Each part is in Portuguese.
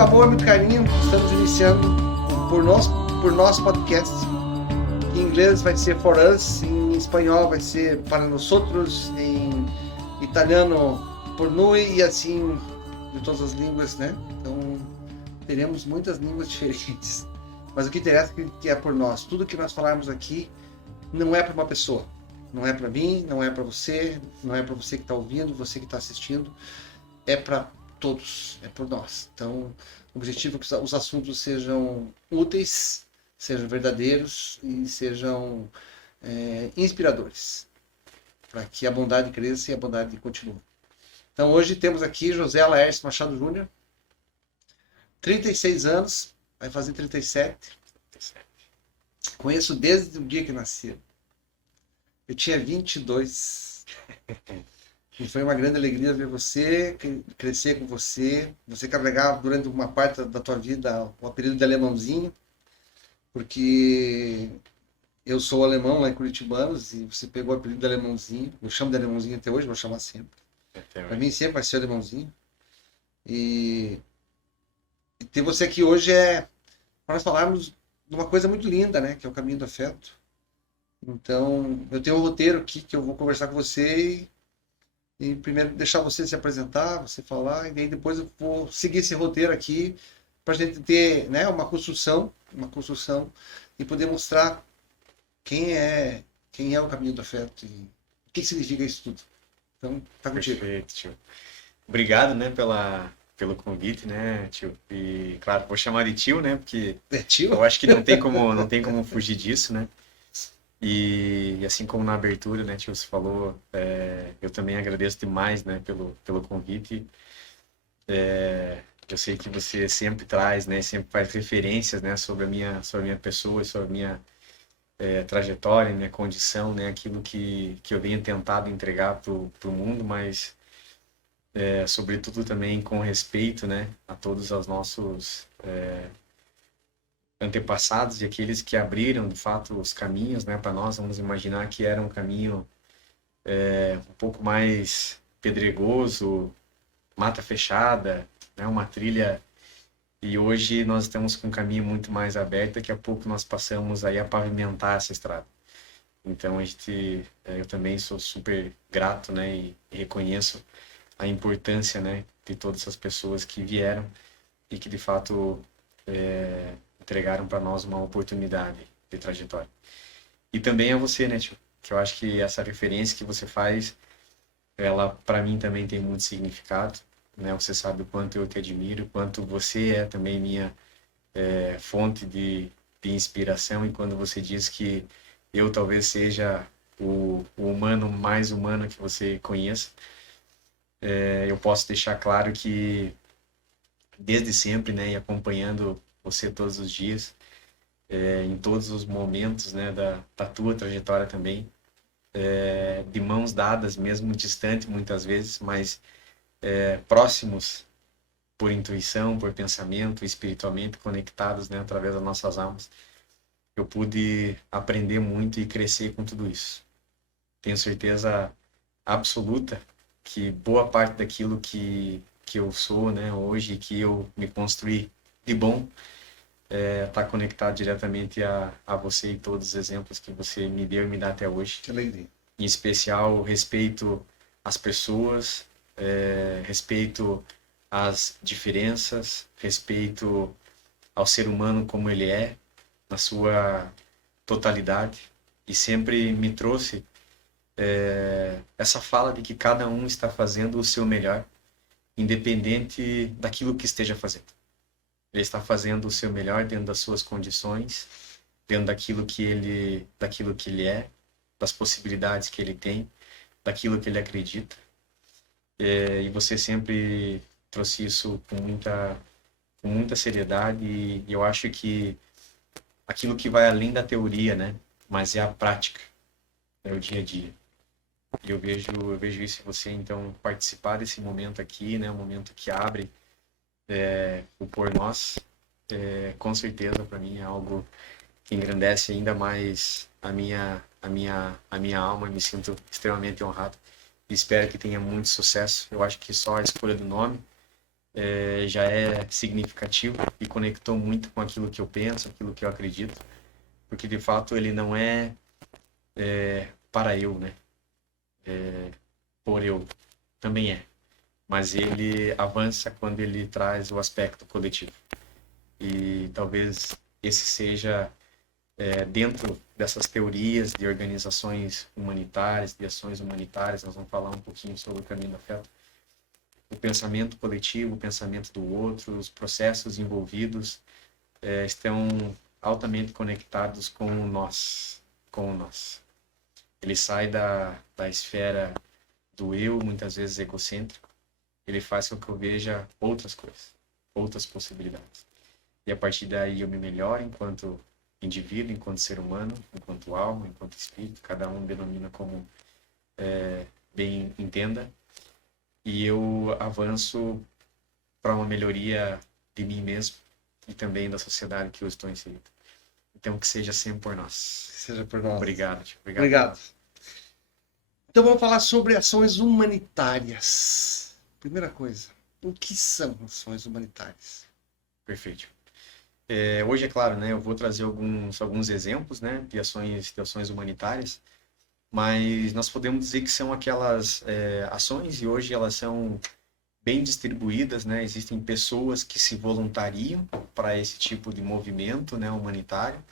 muito amor, muito carinho. Estamos iniciando por nosso podcast. Em inglês vai ser For Us, em espanhol vai ser Para Nosotros, em italiano Por Noi e assim de todas as línguas, né? Então teremos muitas línguas diferentes. Mas o que interessa é que é por nós. Tudo que nós falarmos aqui não é para uma pessoa. Não é para mim, não é para você, não é para você que está ouvindo, você que está assistindo. É para todos, é por nós. Então, o objetivo é que os assuntos sejam úteis, sejam verdadeiros e sejam inspiradores, para que a bondade cresça e a bondade continue. Então, hoje temos aqui José Laércio Machado Júnior, 36 anos, vai fazer 37. Conheço desde o dia que nasci. Eu tinha 22. E foi uma grande alegria ver você, crescer com você. Você carregava durante uma parte da tua vida o apelido de alemãozinho, porque eu sou alemão lá em Curitibanos e você pegou o apelido de alemãozinho. Eu chamo de alemãozinho até hoje, vou chamar sempre. Para mim sempre vai ser alemãozinho. E ter você aqui hoje é para nós falarmos de uma coisa muito linda, né? Que é o caminho do afeto. Então, eu tenho um roteiro aqui que eu vou conversar com você e primeiro deixar você se apresentar, você falar, e aí depois eu vou seguir esse roteiro aqui para a gente ter, né, uma construção e poder mostrar quem é o caminho do afeto e o que significa isso tudo. Então, tá contigo. Perfeito, tio. Obrigado, né, pelo convite, né, tio? E, claro, vou chamar de tio, né, porque É tio? eu acho que não tem como fugir disso, né? E assim como na abertura, né, tio, você falou, eu também agradeço demais, né, pelo convite. Eu sei que você sempre traz, né, sempre faz referências, né, sobre a minha pessoa, sobre a minha trajetória, minha condição, né, aquilo que eu venho tentado entregar pro mundo, mas sobretudo também com respeito, né, a todos os nossos antepassados e aqueles que abriram, de fato, os caminhos, né, para nós. Vamos imaginar que era um caminho um pouco mais pedregoso, mata fechada, né, uma trilha, e hoje nós estamos com um caminho muito mais aberto. Daqui a pouco nós passamos aí a pavimentar essa estrada. Então eu também sou super grato, né, e reconheço a importância, né, de todas essas pessoas que vieram e que de fato entregaram para nós uma oportunidade de trajetória. E também a você, né, tio? Que eu acho que essa referência que você faz, ela para mim também tem muito significado, né? Você sabe o quanto eu te admiro, o quanto você é também minha fonte de inspiração, e quando você diz que eu talvez seja o humano mais humano que você conheça, eu posso deixar claro que desde sempre, né, e acompanhando você todos os dias, em todos os momentos, né, da tua trajetória também, de mãos dadas, mesmo distante muitas vezes, mas próximos por intuição, por pensamento, espiritualmente conectados, né, através das nossas almas. Eu pude aprender muito e crescer com tudo isso. Tenho certeza absoluta que boa parte daquilo que eu sou, né, hoje, que eu me construí de bom, está conectado diretamente a você e todos os exemplos que você me deu e me dá até hoje. Que alegria. Em especial, respeito às pessoas, respeito às diferenças, respeito ao ser humano como ele é, na sua totalidade, e sempre me trouxe essa fala de que cada um está fazendo o seu melhor, independente daquilo que esteja fazendo. Ele está fazendo o seu melhor dentro das suas condições, dentro daquilo que ele é, das possibilidades que ele tem, daquilo que ele acredita. E você sempre trouxe isso com muita seriedade, e eu acho que aquilo que vai além da teoria, né, mas é a prática, é o dia a dia. E eu vejo isso em você, então, participar desse momento aqui, né, um momento que abre o Por Nós, com certeza para mim é algo que engrandece ainda mais a minha alma. Me sinto extremamente honrado e espero que tenha muito sucesso. Eu acho que só a escolha do nome já é significativo e conectou muito com aquilo que eu penso, aquilo que eu acredito, porque de fato ele não é para eu, né? Por eu, também é, mas ele avança quando ele traz o aspecto coletivo. E talvez esse seja, dentro dessas teorias de organizações humanitárias, de ações humanitárias, nós vamos falar um pouquinho sobre o caminho do afeto, o pensamento coletivo, o pensamento do outro, os processos envolvidos estão altamente conectados com o nós, com o nós. Ele sai da esfera do eu, muitas vezes egocêntrico, ele faz com que eu veja outras coisas, outras possibilidades. E a partir daí eu me melhoro enquanto indivíduo, enquanto ser humano, enquanto alma, enquanto espírito, cada um denomina como bem entenda, e eu avanço para uma melhoria de mim mesmo e também da sociedade que eu estou inserido. Então, que seja sempre por nós. Seja por nós. Obrigado, tio. Obrigado. Então vamos falar sobre ações humanitárias. Primeira coisa, o que são ações humanitárias? Perfeito. Hoje, é claro, né, eu vou trazer alguns exemplos, né, de ações humanitárias, mas nós podemos dizer que são aquelas ações, e hoje elas são bem distribuídas, né? Existem pessoas que se voluntariam para esse tipo de movimento, né, humanitário,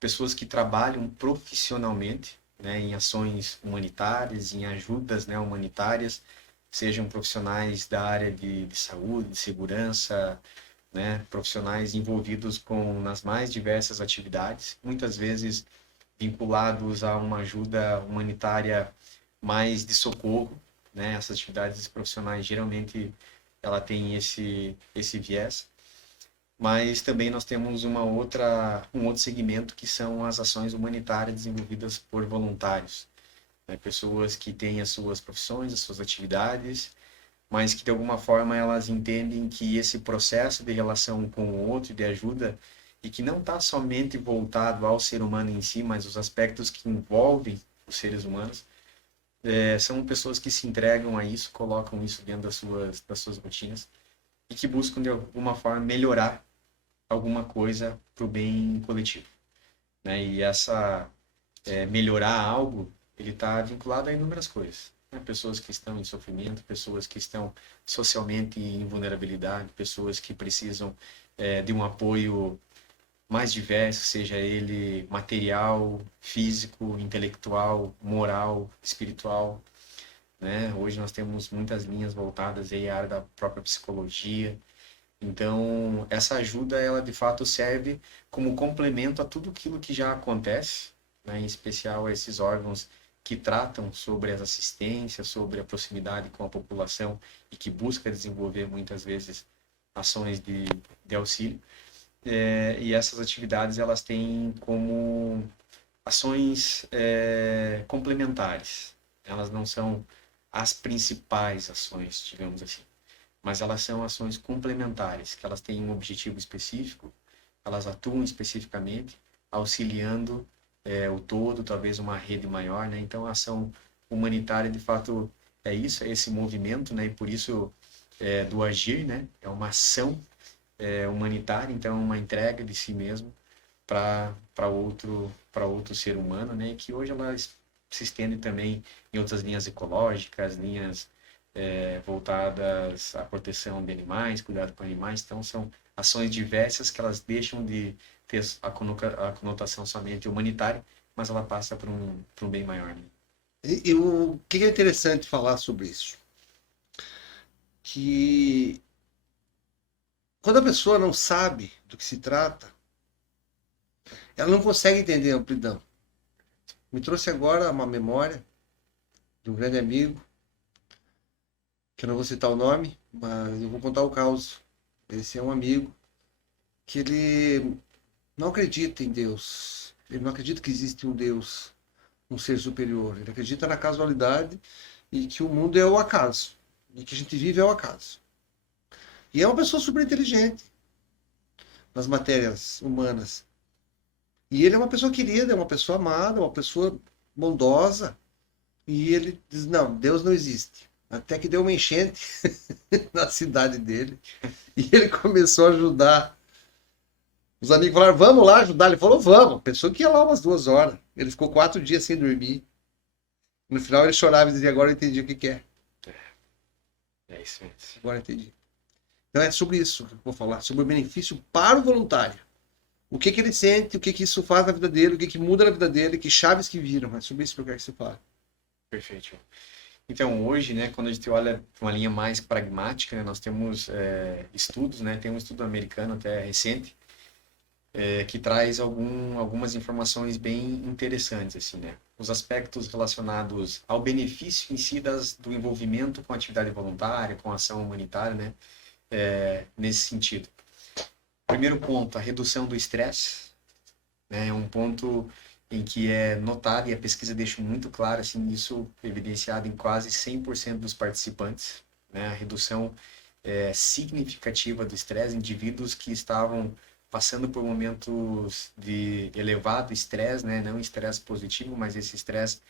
pessoas que trabalham profissionalmente, né, em ações humanitárias, em ajudas, né, humanitárias, sejam profissionais da área de saúde, de segurança, né, profissionais envolvidos nas mais diversas atividades, muitas vezes vinculados a uma ajuda humanitária mais de socorro, né? Essas atividades profissionais geralmente ela tem esse viés, mas também nós temos um outro segmento que são as ações humanitárias desenvolvidas por voluntários, né? Pessoas que têm as suas profissões, as suas atividades, mas que de alguma forma elas entendem que esse processo de relação com o outro, de ajuda, e que não está somente voltado ao ser humano em si, mas os aspectos que envolvem os seres humanos, são pessoas que se entregam a isso, colocam isso dentro das suas rotinas e que buscam de alguma forma melhorar alguma coisa para o bem coletivo, né? E melhorar algo, ele está vinculado a inúmeras coisas, né? Pessoas que estão em sofrimento, pessoas que estão socialmente em vulnerabilidade, pessoas que precisam de um apoio mais diverso, seja ele material, físico, intelectual, moral, espiritual, né? Hoje nós temos muitas linhas voltadas aí à área da própria psicologia. Então, essa ajuda, ela de fato serve como complemento a tudo aquilo que já acontece, né? Em especial a esses órgãos que tratam sobre as assistências, sobre a proximidade com a população e que busca desenvolver muitas vezes ações de auxílio. E essas atividades elas têm como ações complementares. Elas não são as principais ações, digamos assim, mas elas são ações complementares, que elas têm um objetivo específico, elas atuam especificamente, auxiliando o todo, talvez uma rede maior, né? Então a ação humanitária, de fato, é isso, é esse movimento, né? E por isso do agir, né? É uma ação humanitária, então uma entrega de si mesmo para outro ser humano, né? E que hoje ela se estende também em outras linhas ecológicas, linhas voltadas à proteção de animais, cuidado com animais. Então são ações diversas que elas deixam de ter a conotação somente humanitária, mas ela passa para um bem maior, né? E o que é interessante falar sobre isso? Que quando a pessoa não sabe do que se trata, ela não consegue entender a amplidão. Me trouxe agora uma memória de um grande amigo, que eu não vou citar o nome, mas eu vou contar o caos. Esse é um amigo que ele não acredita em Deus. Ele não acredita que existe um Deus, um ser superior. Ele acredita na casualidade e que o mundo é o acaso. E que a gente vive é o acaso. E é uma pessoa super inteligente nas matérias humanas. E ele é uma pessoa querida, é uma pessoa amada, uma pessoa bondosa. E ele diz, não, Deus não existe. Até que deu uma enchente na cidade dele. E ele começou a ajudar. Os amigos falaram, vamos lá ajudar. Ele falou, vamos. Pensou que ia lá umas 2 horas. Ele ficou 4 dias sem dormir. No final ele chorava e dizia, agora eu entendi o que é. É isso mesmo. Agora eu entendi. Então é sobre isso que eu vou falar, sobre o benefício para o voluntário. O que ele sente, o que isso faz na vida dele, o que muda na vida dele, que chaves que viram. É sobre isso que eu quero que você fale. Perfeito. Então, hoje, né, quando a gente olha para uma linha mais pragmática, né, nós temos estudos, né, tem um estudo americano até recente, que traz algumas informações bem interessantes, assim, né? Os aspectos relacionados ao benefício em si do envolvimento com a atividade voluntária, com a ação humanitária, né, nesse sentido. Primeiro ponto, a redução do estresse, né, é um ponto em que é notado, e a pesquisa deixa muito claro, assim, isso evidenciado em quase 100% dos participantes, né, a redução significativa do estresse, indivíduos que estavam passando por momentos de elevado estresse, né, não estresse positivo, mas esse estresse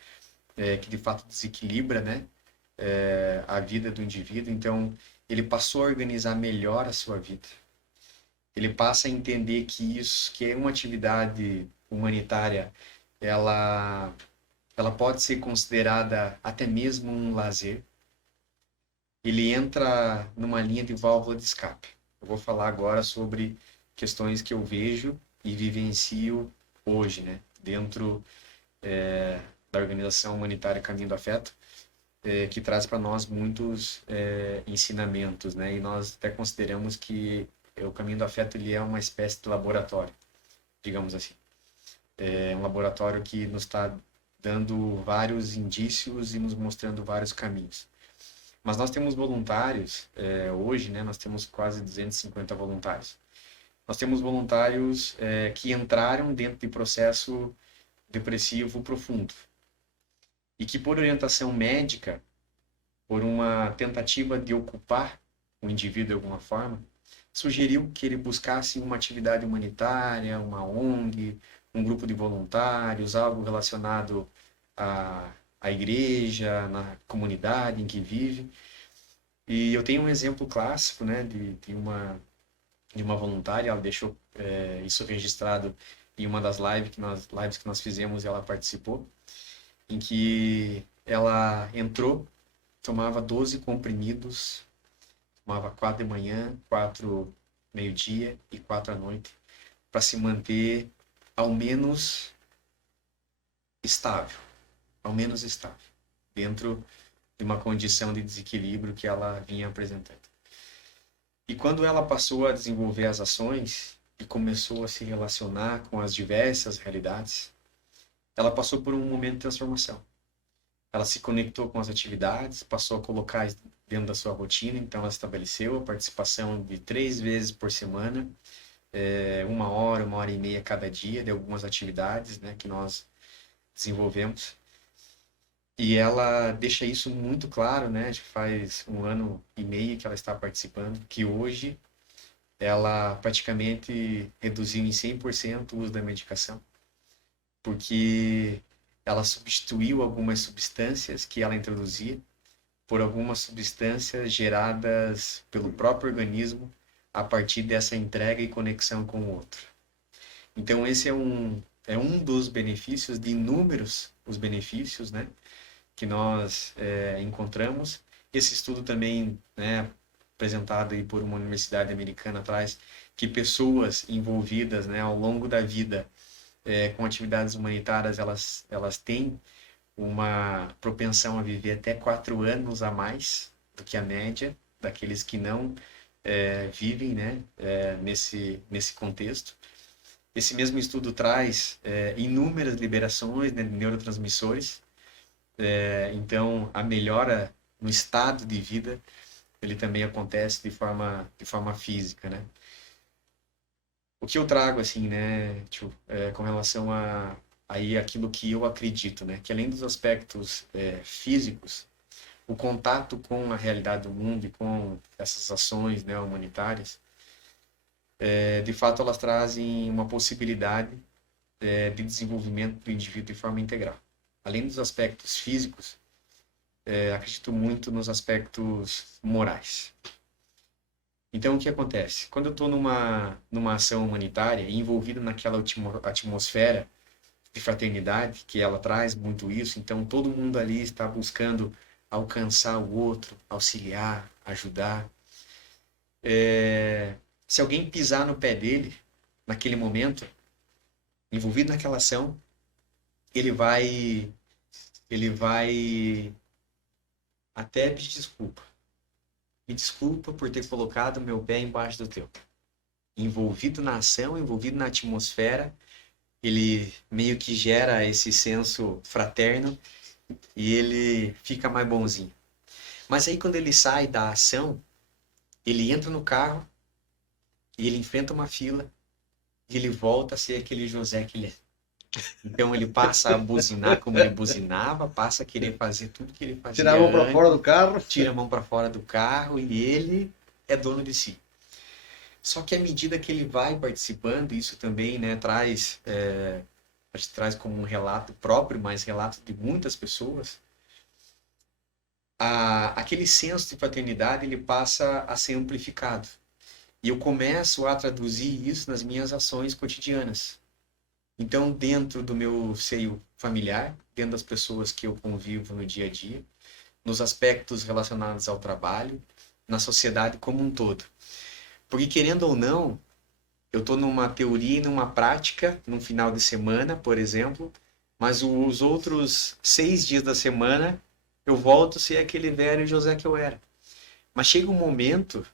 que de fato desequilibra, né, a vida do indivíduo. Então, ele passou a organizar melhor a sua vida. Ele passa a entender que isso, que é uma atividade humanitária, ela pode ser considerada até mesmo um lazer. Ele entra numa linha de válvula de escape. Eu vou falar agora sobre questões que eu vejo e vivencio hoje, né, dentro da organização humanitária Caminho do Afeto, que traz para nós muitos ensinamentos, né, e nós até consideramos que o Caminho do Afeto ele é uma espécie de laboratório, digamos assim. É um laboratório que nos está dando vários indícios e nos mostrando vários caminhos. Mas nós temos voluntários, hoje, né, nós temos quase 250 voluntários. Nós temos voluntários que entraram dentro de processo depressivo profundo e que, por orientação médica, por uma tentativa de ocupar o indivíduo de alguma forma, sugeriu que ele buscasse uma atividade humanitária, uma ONG, um grupo de voluntários, algo relacionado à igreja, na comunidade em que vive. E eu tenho um exemplo clássico, né, de uma voluntária. Ela deixou isso registrado em uma das lives que nós fizemos, e ela participou, em que ela entrou, tomava 12 comprimidos, tomava 4 de manhã, 4 meio-dia e 4 à noite, para se manter ao menos estável, dentro de uma condição de desequilíbrio que ela vinha apresentando. E quando ela passou a desenvolver as ações e começou a se relacionar com as diversas realidades, ela passou por um momento de transformação. Ela se conectou com as atividades, passou a colocar dentro da sua rotina. Então ela estabeleceu a participação de 3 vezes por semana, 1 hora e meia cada dia, de algumas atividades, né, que nós desenvolvemos. E ela deixa isso muito claro, né? Acho que faz 1 ano e meio que ela está participando, que hoje ela praticamente reduziu em 100% o uso da medicação, porque ela substituiu algumas substâncias que ela introduzia por algumas substâncias geradas pelo próprio organismo a partir dessa entrega e conexão com o outro. Então esse é um dos benefícios, de inúmeros os benefícios, né, que nós encontramos. Esse estudo também, né, apresentado aí por uma universidade americana atrás, que pessoas envolvidas, né, ao longo da vida com atividades humanitárias, elas têm uma propensão a viver até 4 anos a mais do que a média daqueles que não vivem, né, nesse contexto. Esse mesmo estudo traz inúmeras liberações, né, de neurotransmissores. Então, a melhora no estado de vida, ele também acontece de forma física, né? O que eu trago, assim, né, tio, com relação a aí aquilo que eu acredito, né, que além dos aspectos físicos, o contato com a realidade do mundo e com essas ações, né, humanitárias, de fato elas trazem uma possibilidade de desenvolvimento do indivíduo de forma integral. Além dos aspectos físicos, acredito muito nos aspectos morais. Então, o que acontece? Quando eu estou numa ação humanitária, envolvido naquela atmosfera de fraternidade, que ela traz muito isso, então todo mundo ali está buscando alcançar o outro, auxiliar, ajudar. Se alguém pisar no pé dele, naquele momento, envolvido naquela ação, ele vai até pedir desculpa. Me desculpa por ter colocado meu pé embaixo do teu. Envolvido na ação, envolvido na atmosfera, ele meio que gera esse senso fraterno e ele fica mais bonzinho. Mas aí quando ele sai da ação, ele entra no carro e ele enfrenta uma fila e ele volta a ser aquele José que ele é. Então ele passa a buzinar como ele buzinava, passa a querer fazer tudo que ele fazia Tirar a mão para fora do carro. tira a mão para fora do carro e ele é dono de si. Só que à medida que ele vai participando, isso também, né, traz como um relato próprio, mas relato de muitas pessoas, aquele senso de fraternidade ele passa a ser amplificado. E eu começo a traduzir isso nas minhas ações cotidianas. Então, dentro do meu seio familiar, dentro das pessoas que eu convivo no dia a dia, nos aspectos relacionados ao trabalho, na sociedade como um todo. Porque, querendo ou não, eu estou numa teoria e numa prática, num final de semana, por exemplo, mas os outros 6 dias da semana, eu volto a ser aquele velho José que eu era. Mas chega um momento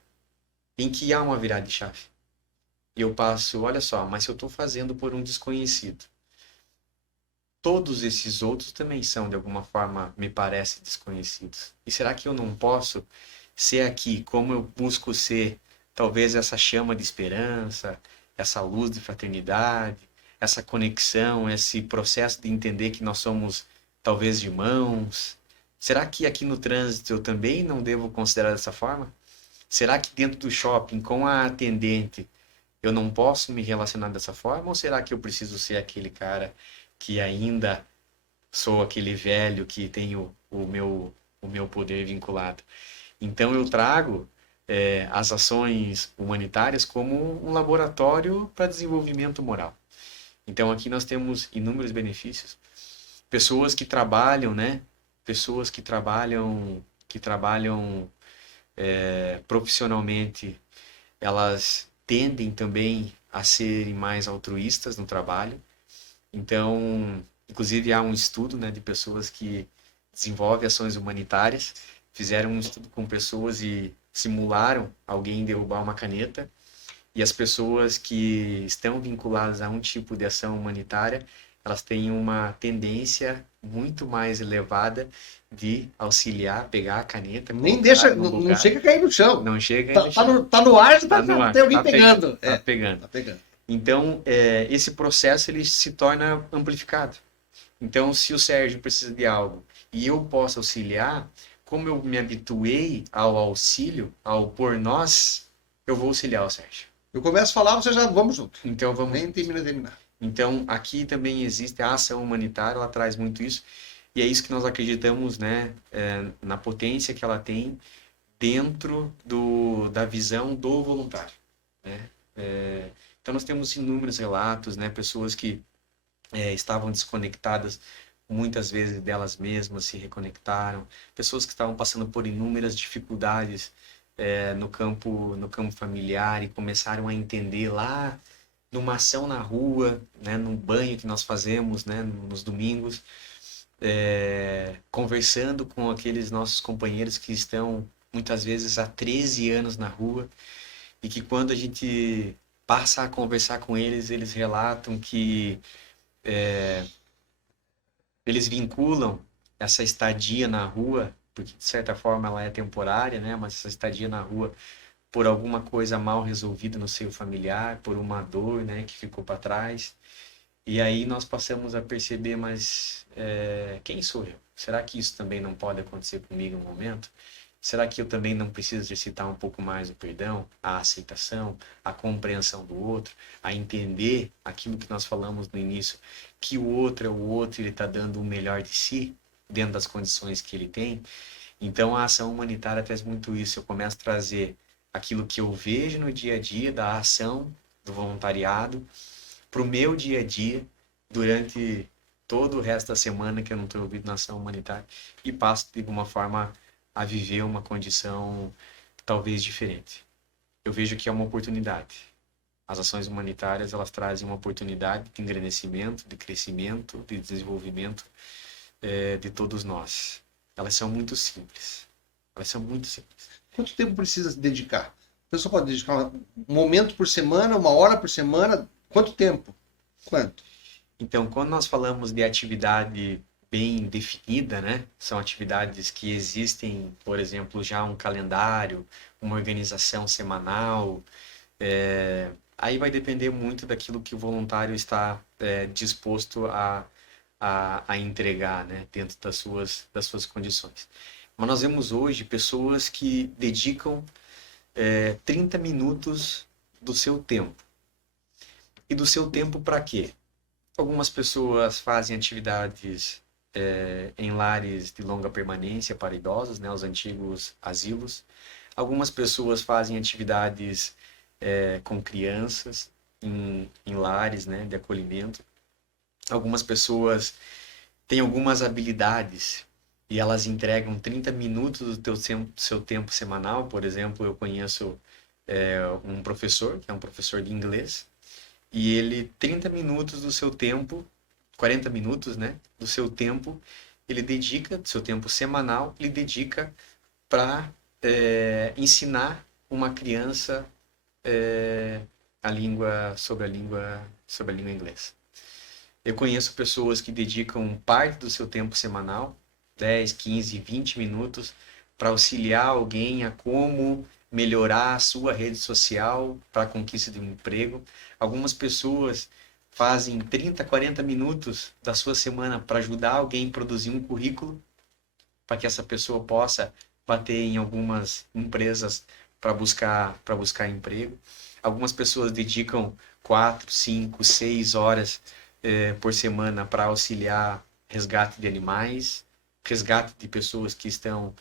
em que há uma virada de chave. E eu passo, olha só, mas se eu estou fazendo por um desconhecido, todos esses outros também são, de alguma forma, me parecem desconhecidos. E será que eu não posso ser aqui, como eu busco ser, talvez essa chama de esperança, essa luz de fraternidade, essa conexão, esse processo de entender que nós somos, talvez, irmãos? Será que aqui no trânsito eu também não devo considerar dessa forma? Será que dentro do shopping, com a atendente, eu não posso me relacionar dessa forma? Ou será que eu preciso ser aquele cara que ainda sou aquele velho que tem o meu poder vinculado? Então eu trago as ações humanitárias como um laboratório para desenvolvimento moral. Então aqui nós temos inúmeros benefícios. Pessoas que trabalham, né? Pessoas que trabalham profissionalmente, elas tendem também a serem mais altruístas no trabalho. Então, inclusive há um estudo, né, de pessoas que desenvolvem ações humanitárias, fizeram um estudo com pessoas e simularam alguém derrubar uma caneta, e as pessoas que estão vinculadas a um tipo de ação humanitária, elas têm uma tendência muito mais elevada de auxiliar, pegar a caneta, Nem deixa, não chega a cair no chão. Não chega a tá no ar, tá no ar, tem alguém tá pegando. Tá pegando. Tá pegando. Então, esse processo ele se torna amplificado. Então, se o Sérgio precisa de algo e eu posso auxiliar, como eu me habituei ao auxílio, ao por nós, eu vou auxiliar o Sérgio. Eu começo a falar, você já vamos junto. Então, vamos. Nem terminar. Então, aqui também existe a ação humanitária, ela traz muito isso. E é isso que nós acreditamos, né, na potência que ela tem dentro da visão do voluntário, né? Então, nós temos inúmeros relatos, né, pessoas que estavam desconectadas, muitas vezes delas mesmas se reconectaram, pessoas que estavam passando por inúmeras dificuldades no campo familiar e começaram a entender lá numa ação na rua, né, num banho que nós fazemos, né, nos domingos, conversando com aqueles nossos companheiros que estão muitas vezes há 13 anos na rua e que quando a gente passa a conversar com eles, eles relatam que eles vinculam essa estadia na rua, porque de certa forma ela é temporária, né, mas essa estadia na rua por alguma coisa mal resolvida no seio familiar, por uma dor, né, que ficou para trás. E aí nós passamos a perceber, mas quem sou eu? Será que isso também não pode acontecer comigo em um momento? Será que eu também não preciso exercitar um pouco mais o perdão, a aceitação, a compreensão do outro, a entender aquilo que nós falamos no início, que o outro é o outro e ele está dando o melhor de si? dentro das condições que ele tem. Então, a ação humanitária traz muito isso. Eu começo a trazer aquilo que eu vejo no dia a dia, da ação, do voluntariado, para o meu dia a dia, durante todo o resto da semana que eu não estou envolvido na ação humanitária, e passo, de alguma forma, a viver uma condição talvez diferente. Eu vejo que é uma oportunidade. As ações humanitárias, elas trazem uma oportunidade de engrandecimento, de crescimento, de desenvolvimento de todos nós. Elas são muito simples. Elas são muito simples. Quanto tempo precisa se dedicar? A pessoa pode dedicar um momento por semana, 1 hora por semana? Quanto tempo? Quanto? Então, quando nós falamos de atividade bem definida, né? São atividades que existem, por exemplo, já um calendário, uma organização semanal. Aí vai depender muito daquilo que o voluntário está disposto a entregar, né? Dentro das suas condições. Mas nós vemos hoje pessoas que dedicam 30 minutos do seu tempo. E do seu tempo para quê? Algumas pessoas fazem atividades em lares de longa permanência para idosos, né, os antigos asilos. Algumas pessoas fazem atividades com crianças em lares, né, de acolhimento. Algumas pessoas têm algumas habilidades e elas entregam 30 minutos do seu tempo semanal. Por exemplo, eu conheço um professor, que é um professor de inglês, e ele, 30 minutos do seu tempo, 40 minutos, né, do seu tempo, ele dedica, do seu tempo semanal, ele dedica para ensinar uma criança sobre a língua inglesa. Eu conheço pessoas que dedicam parte do seu tempo semanal, 10, 15, 20 minutos, para auxiliar alguém a como melhorar a sua rede social para a conquista de um emprego. Algumas pessoas fazem 30, 40 minutos da sua semana para ajudar alguém a produzir um currículo, para que essa pessoa possa bater em algumas empresas para buscar emprego. Algumas pessoas dedicam 4, 5, 6 horas por semana para auxiliar resgate de animais, resgate de pessoas que estão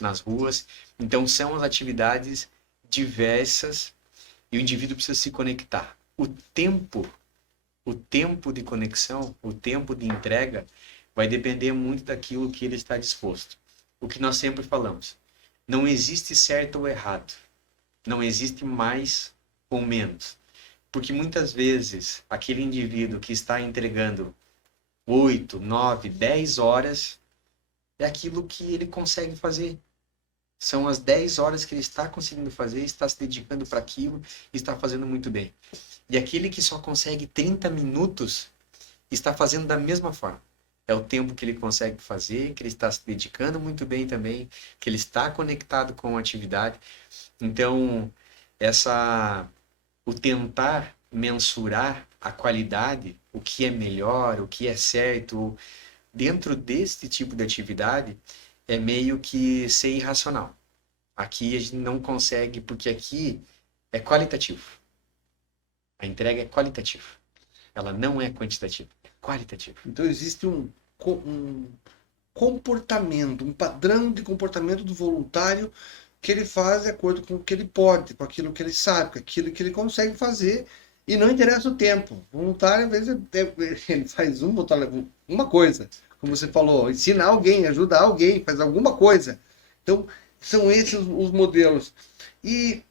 nas ruas. Então, são as atividades diversas e o indivíduo precisa se conectar. O tempo de conexão, o tempo de entrega vai depender muito daquilo que ele está disposto. O que nós sempre falamos, não existe certo ou errado, não existe mais ou menos, porque muitas vezes aquele indivíduo que está entregando 8, 9, 10 horas é aquilo que ele consegue fazer. São as 10 horas que ele está conseguindo fazer, está se dedicando para aquilo e está fazendo muito bem. E aquele que só consegue 30 minutos está fazendo da mesma forma. É o tempo que ele consegue fazer, que ele está se dedicando muito bem também, que ele está conectado com a atividade. Então, o tentar mensurar a qualidade, o que é melhor, o que é certo, dentro desse tipo de atividade, é meio que ser irracional. Aqui a gente não consegue, porque aqui é qualitativo. A entrega é qualitativa. Ela não é quantitativa, é qualitativa. Então existe um comportamento, um padrão de comportamento do voluntário que ele faz de acordo com o que ele pode, com aquilo que ele sabe, com aquilo que ele consegue fazer, e não interessa o tempo. O voluntário, às vezes, ele faz uma coisa, como você falou, ensinar alguém, ajudar alguém, faz alguma coisa. Então, são esses os modelos. E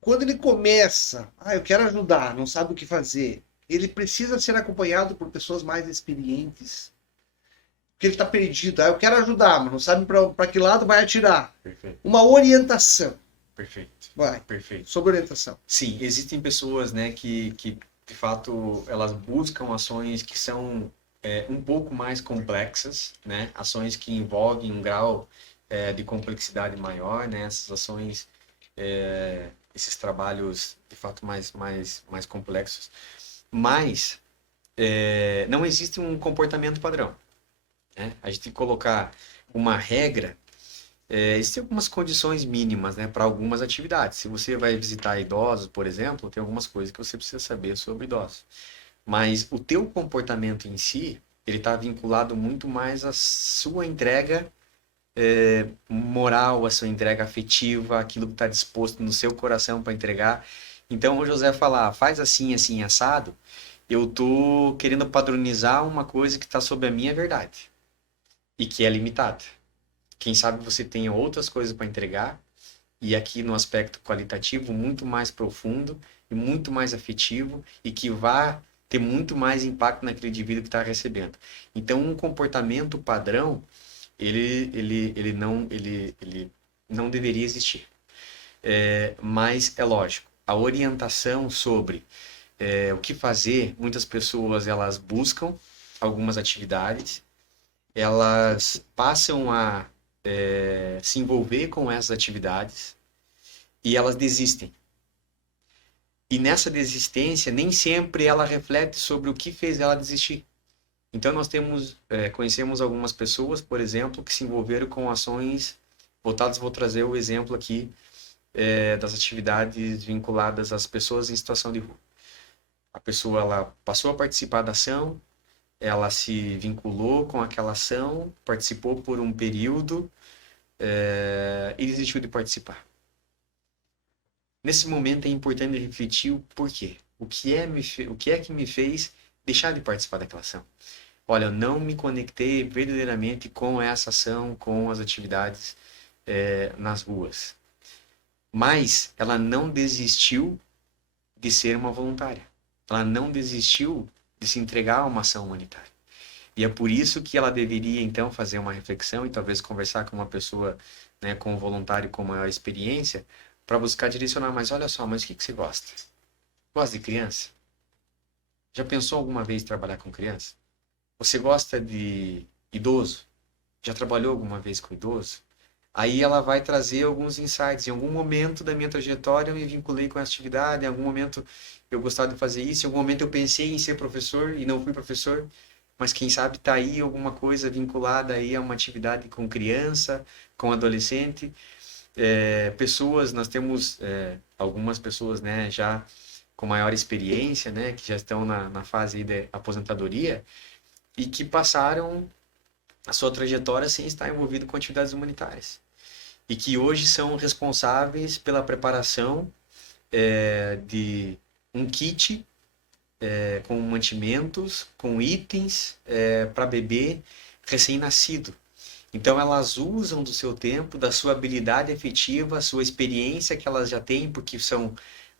quando ele começa, eu quero ajudar, não sabe o que fazer, ele precisa ser acompanhado por pessoas mais experientes. Porque ele está perdido. Eu quero ajudar, mas não sabe para que lado vai atirar. Perfeito. Uma orientação. Perfeito. Vai. Perfeito. Sobre orientação. Sim, existem pessoas, né, que de fato elas buscam ações que são um pouco mais complexas, né? Ações que envolvem um grau de complexidade maior, né? Essas ações, esses trabalhos de fato mais complexos. Mas não existe um comportamento padrão, né? A gente tem que colocar uma regra. Existem algumas condições mínimas, né, para algumas atividades. Se você vai visitar idosos, por exemplo, tem algumas coisas que você precisa saber sobre idosos. Mas o teu comportamento em si, ele está vinculado muito mais à sua entrega moral, à sua entrega afetiva, aquilo que está disposto no seu coração para entregar. Então, o José falar, faz assim, assim, assado, eu tô querendo padronizar uma coisa que está sob a minha verdade e que é limitada. Quem sabe você tenha outras coisas para entregar e aqui no aspecto qualitativo muito mais profundo e muito mais afetivo e que vá ter muito mais impacto naquele indivíduo que está recebendo. Então, um comportamento padrão, ele não deveria existir. Mas é lógico, a orientação sobre o que fazer, muitas pessoas elas buscam algumas atividades, elas passam a se envolver com essas atividades e elas desistem. E nessa desistência, nem sempre ela reflete sobre o que fez ela desistir. Então nós conhecemos algumas pessoas, por exemplo, que se envolveram com ações voltadas, vou trazer o exemplo aqui das atividades vinculadas às pessoas em situação de rua. A pessoa ela passou a participar da ação, ela se vinculou com aquela ação, participou por um período e desistiu de participar. Nesse momento é importante refletir o porquê. O que é que me fez deixar de participar daquela ação? Olha, eu não me conectei verdadeiramente com essa ação, com as atividades nas ruas. Mas ela não desistiu de ser uma voluntária. Ela não desistiu de se entregar a uma ação humanitária. E é por isso que ela deveria, então, fazer uma reflexão e talvez conversar com uma pessoa, né, com um voluntário com maior experiência, para buscar direcionar. Mas olha só, mas o que você gosta? Gosta de criança? Já pensou alguma vez em trabalhar com criança? Você gosta de idoso? Já trabalhou alguma vez com idoso? Aí ela vai trazer alguns insights. Em algum momento da minha trajetória eu me vinculei com essa atividade, em algum momento eu gostava de fazer isso, em algum momento eu pensei em ser professor e não fui professor, mas quem sabe está aí alguma coisa vinculada aí a uma atividade com criança, com adolescente. Pessoas, nós temos algumas pessoas, né, já com maior experiência, né, que já estão na fase de aposentadoria e que passaram a sua trajetória sem estar envolvido com atividades humanitárias e que hoje são responsáveis pela preparação de um kit com mantimentos, com itens para bebê recém-nascido. Então elas usam do seu tempo, da sua habilidade efetiva, a sua experiência que elas já têm, porque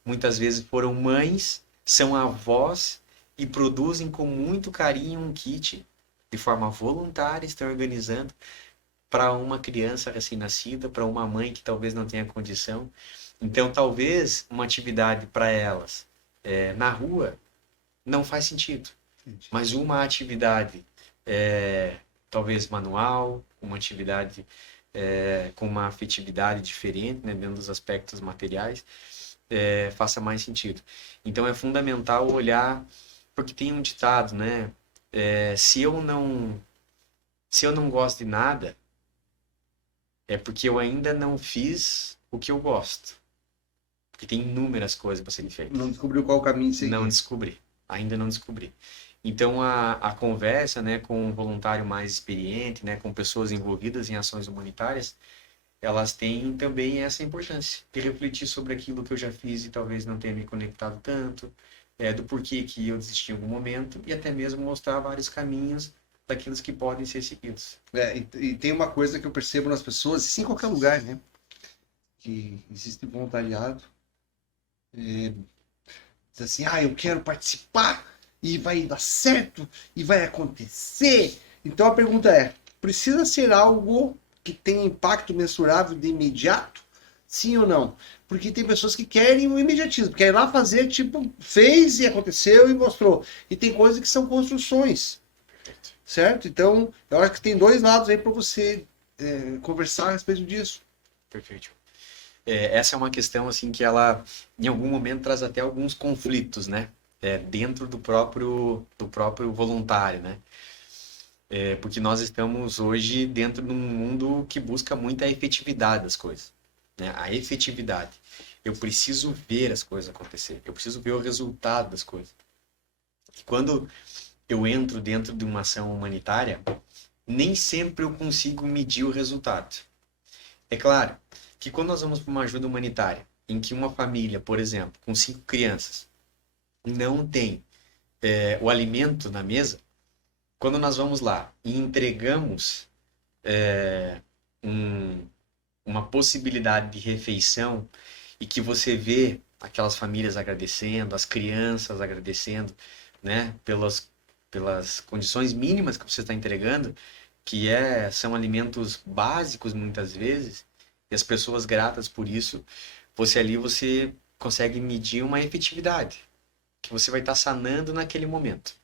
muitas vezes foram mães, são avós e produzem com muito carinho um kit de forma voluntária, estão organizando para uma criança recém-nascida, para uma mãe que talvez não tenha condição. Então talvez uma atividade para elas na rua não faz sentido, mas uma atividade talvez manual, uma atividade com uma afetividade diferente, né, dentro dos aspectos materiais, faça mais sentido. Então é fundamental olhar, porque tem um ditado, né? Se eu não gosto de nada, é porque eu ainda não fiz o que eu gosto. Porque tem inúmeras coisas para serem feitas. Não descobriu qual o caminho seguir. Não descobri. Ainda não descobri. Então, a conversa, né, com um voluntário mais experiente, né, com pessoas envolvidas em ações humanitárias, elas têm também essa importância de refletir sobre aquilo que eu já fiz e talvez não tenha me conectado tanto, do porquê que eu desisti em algum momento e até mesmo mostrar vários caminhos daquilo que podem ser seguidos. E tem uma coisa que eu percebo nas pessoas, isso em qualquer lugar, né? Que existe voluntariado. Diz assim, eu quero participar e vai dar certo e vai acontecer. Então a pergunta é, precisa ser algo que tenha impacto mensurável de imediato? Sim ou não? Porque tem pessoas que querem o imediatismo, querem lá fazer, tipo, fez e aconteceu e mostrou. E tem coisas que são construções, certo? Então, eu acho que tem dois lados aí para você conversar a respeito disso. Perfeito. Essa é uma questão assim que ela, em algum momento, traz até alguns conflitos, né? Dentro do próprio voluntário, né? Porque nós estamos hoje dentro de um mundo que busca muito a efetividade das coisas, né? A efetividade. Eu preciso ver as coisas acontecer. Eu preciso ver o resultado das coisas. E quando eu entro dentro de uma ação humanitária, nem sempre eu consigo medir o resultado. É claro que quando nós vamos para uma ajuda humanitária, em que uma família, por exemplo, com 5 crianças, não tem o alimento na mesa, quando nós vamos lá e entregamos um- uma possibilidade de refeição e que você vê aquelas famílias agradecendo, as crianças agradecendo, né, pelas condições mínimas que você está entregando, são alimentos básicos muitas vezes, e as pessoas gratas por isso, você consegue medir uma efetividade que você vai estar sanando naquele momento.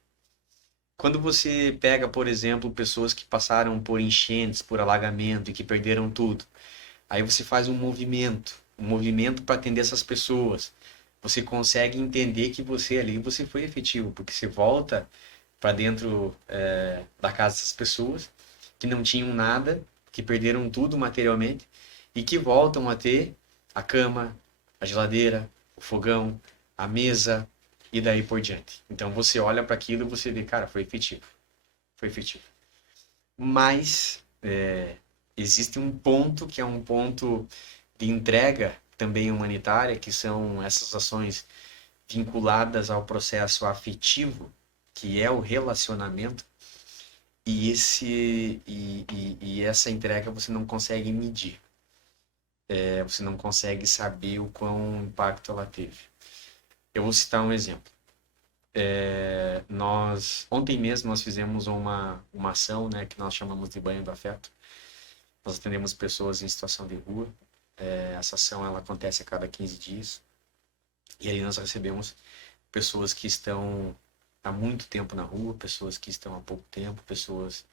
Quando você pega, por exemplo, pessoas que passaram por enchentes, por alagamento e que perderam tudo, aí você faz um movimento para atender essas pessoas. Você consegue entender que você foi efetivo, porque você volta para dentro da casa dessas pessoas que não tinham nada, que perderam tudo materialmente e que voltam a ter a cama, a geladeira, o fogão, a mesa e daí por diante. Então você olha para aquilo e você vê, cara, foi efetivo, foi efetivo. Mas existe um ponto que é um ponto de entrega também humanitária, que são essas ações vinculadas ao processo afetivo, que é o relacionamento, e essa entrega você não consegue medir. Você não consegue saber o quão impacto ela teve. Eu vou citar um exemplo. Ontem mesmo nós fizemos uma ação, né, que nós chamamos de Banho do Afeto. Nós atendemos pessoas em situação de rua. Essa ação ela acontece a cada 15 dias. E aí nós recebemos pessoas que estão há muito tempo na rua, pessoas que estão há pouco tempo, pessoas...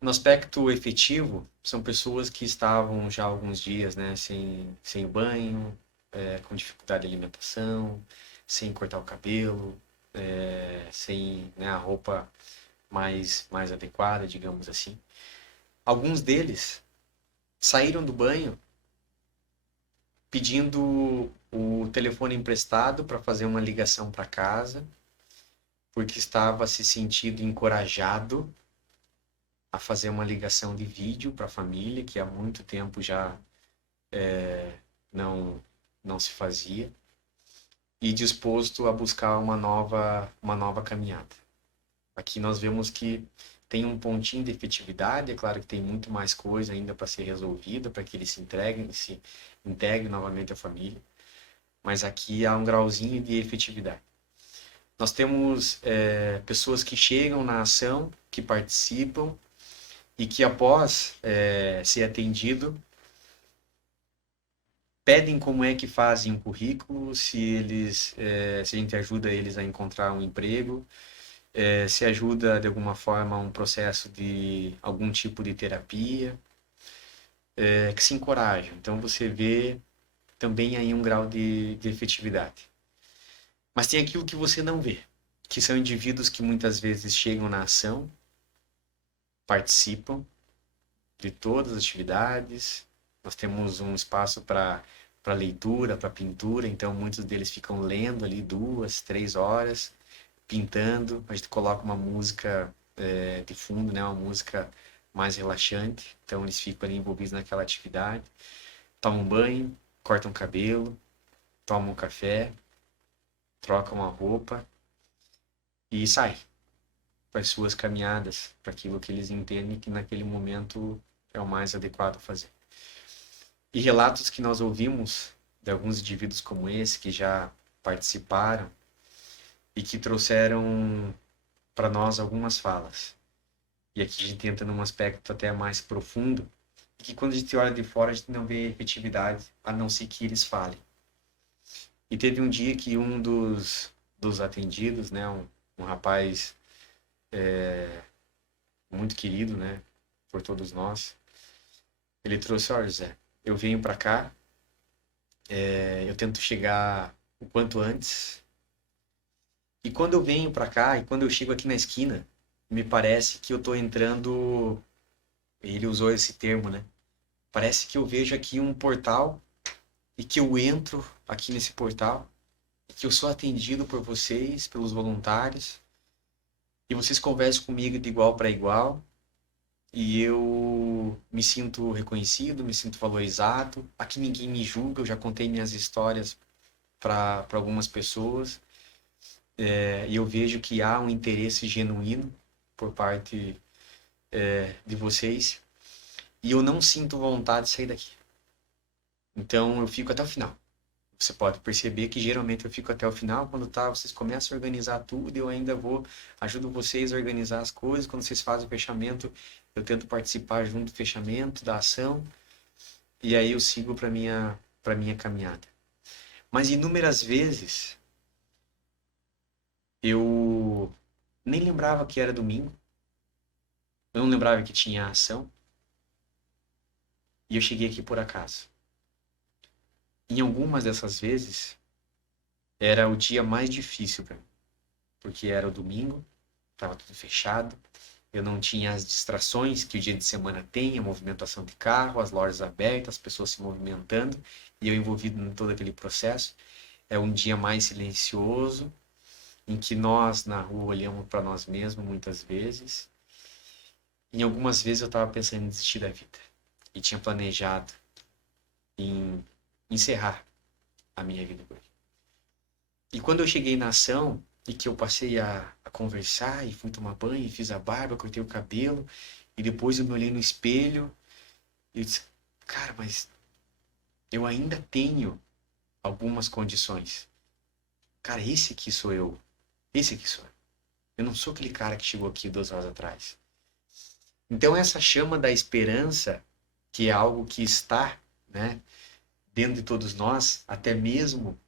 No aspecto efetivo, são pessoas que estavam já há alguns dias, né, sem banho, com dificuldade de alimentação, sem cortar o cabelo, sem, né, a roupa mais adequada, digamos assim. Alguns deles saíram do banho pedindo o telefone emprestado para fazer uma ligação para casa, porque estava se sentindo encorajado a fazer uma ligação de vídeo para a família, que há muito tempo já não se fazia, e disposto a buscar uma nova caminhada. Aqui nós vemos que tem um pontinho de efetividade, é claro que tem muito mais coisa ainda para ser resolvida, para que eles se integrem novamente à família, mas aqui há um grauzinho de efetividade. Nós temos pessoas que chegam na ação, que participam, e que após ser atendido, pedem como é que fazem o currículo, se a gente ajuda eles a encontrar um emprego, se ajuda de alguma forma um processo de algum tipo de terapia, que se encorajam. Então você vê também aí um grau de efetividade. Mas tem aquilo que você não vê, que são indivíduos que muitas vezes chegam na ação, participam de todas as atividades. Nós temos um espaço para leitura, para pintura, então muitos deles ficam lendo ali 2, 3 horas, pintando. A gente coloca uma música de fundo, né, uma música mais relaxante, então eles ficam ali envolvidos naquela atividade, tomam banho, cortam cabelo, tomam um café, trocam a roupa e saem para as suas caminhadas, para aquilo que eles entendem que naquele momento é o mais adequado a fazer. E relatos que nós ouvimos de alguns indivíduos como esse, que já participaram e que trouxeram para nós algumas falas. E aqui a gente entra num aspecto até mais profundo, que quando a gente olha de fora a gente não vê efetividade, a não ser que eles falem. E teve um dia que um dos atendidos, né, um rapaz muito querido, né, por todos nós, ele trouxe: olha, Zé, eu venho para cá, eu tento chegar o quanto antes, e quando eu venho para cá, e quando eu chego aqui na esquina, me parece que eu tô entrando, ele usou esse termo, né, parece que eu vejo aqui um portal, e que eu entro aqui nesse portal, que eu sou atendido por vocês, pelos voluntários, e vocês conversam comigo de igual para igual, e eu me sinto reconhecido, me sinto valorizado. Aqui ninguém me julga, eu já contei minhas histórias para algumas pessoas, e eu vejo que há um interesse genuíno por parte de vocês, e eu não sinto vontade de sair daqui. Então eu fico até o final. Você pode perceber que geralmente eu fico até o final, quando vocês começam a organizar tudo, eu ainda ajudo vocês a organizar as coisas. Quando vocês fazem o fechamento, eu tento participar junto do fechamento, da ação, e aí eu sigo para minha caminhada. Mas inúmeras vezes eu nem lembrava que era domingo, eu não lembrava que tinha ação, e eu cheguei aqui por acaso. Em algumas dessas vezes, era o dia mais difícil para mim, porque era o domingo, estava tudo fechado, eu não tinha as distrações que o dia de semana tem, a movimentação de carro, as lojas abertas, as pessoas se movimentando, e eu envolvido em todo aquele processo. É um dia mais silencioso, em que nós na rua olhamos para nós mesmos muitas vezes. Em algumas vezes eu estava pensando em desistir da vida, e tinha planejado em encerrar a minha vida por aqui. E quando eu cheguei na ação e que eu passei a conversar e fui tomar banho, e fiz a barba, cortei o cabelo, e depois eu me olhei no espelho e disse, cara, mas eu ainda tenho algumas condições. Cara, esse aqui sou eu. Esse aqui sou eu. Eu não sou aquele cara que chegou aqui 2 horas atrás. Então essa chama da esperança, que é algo que está, né, dentro de todos nós, até mesmo,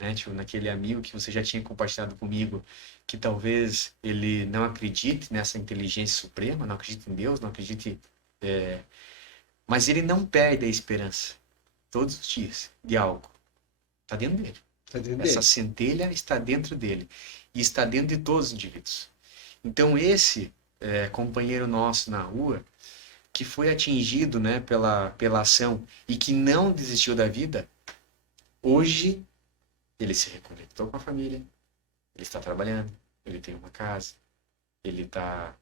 né, tipo, naquele amigo que você já tinha compartilhado comigo, que talvez ele não acredite nessa inteligência suprema, não acredite em Deus, não acredite, mas ele não perde a esperança todos os dias de algo. Está dentro dele. Tá dentro Essa dele. centelha está dentro dele e está dentro de todos os indivíduos. Então esse companheiro nosso na rua, que foi atingido, né, pela ação e que não desistiu da vida, hoje ele se reconectou com a família, ele está trabalhando, ele tem uma casa, ele está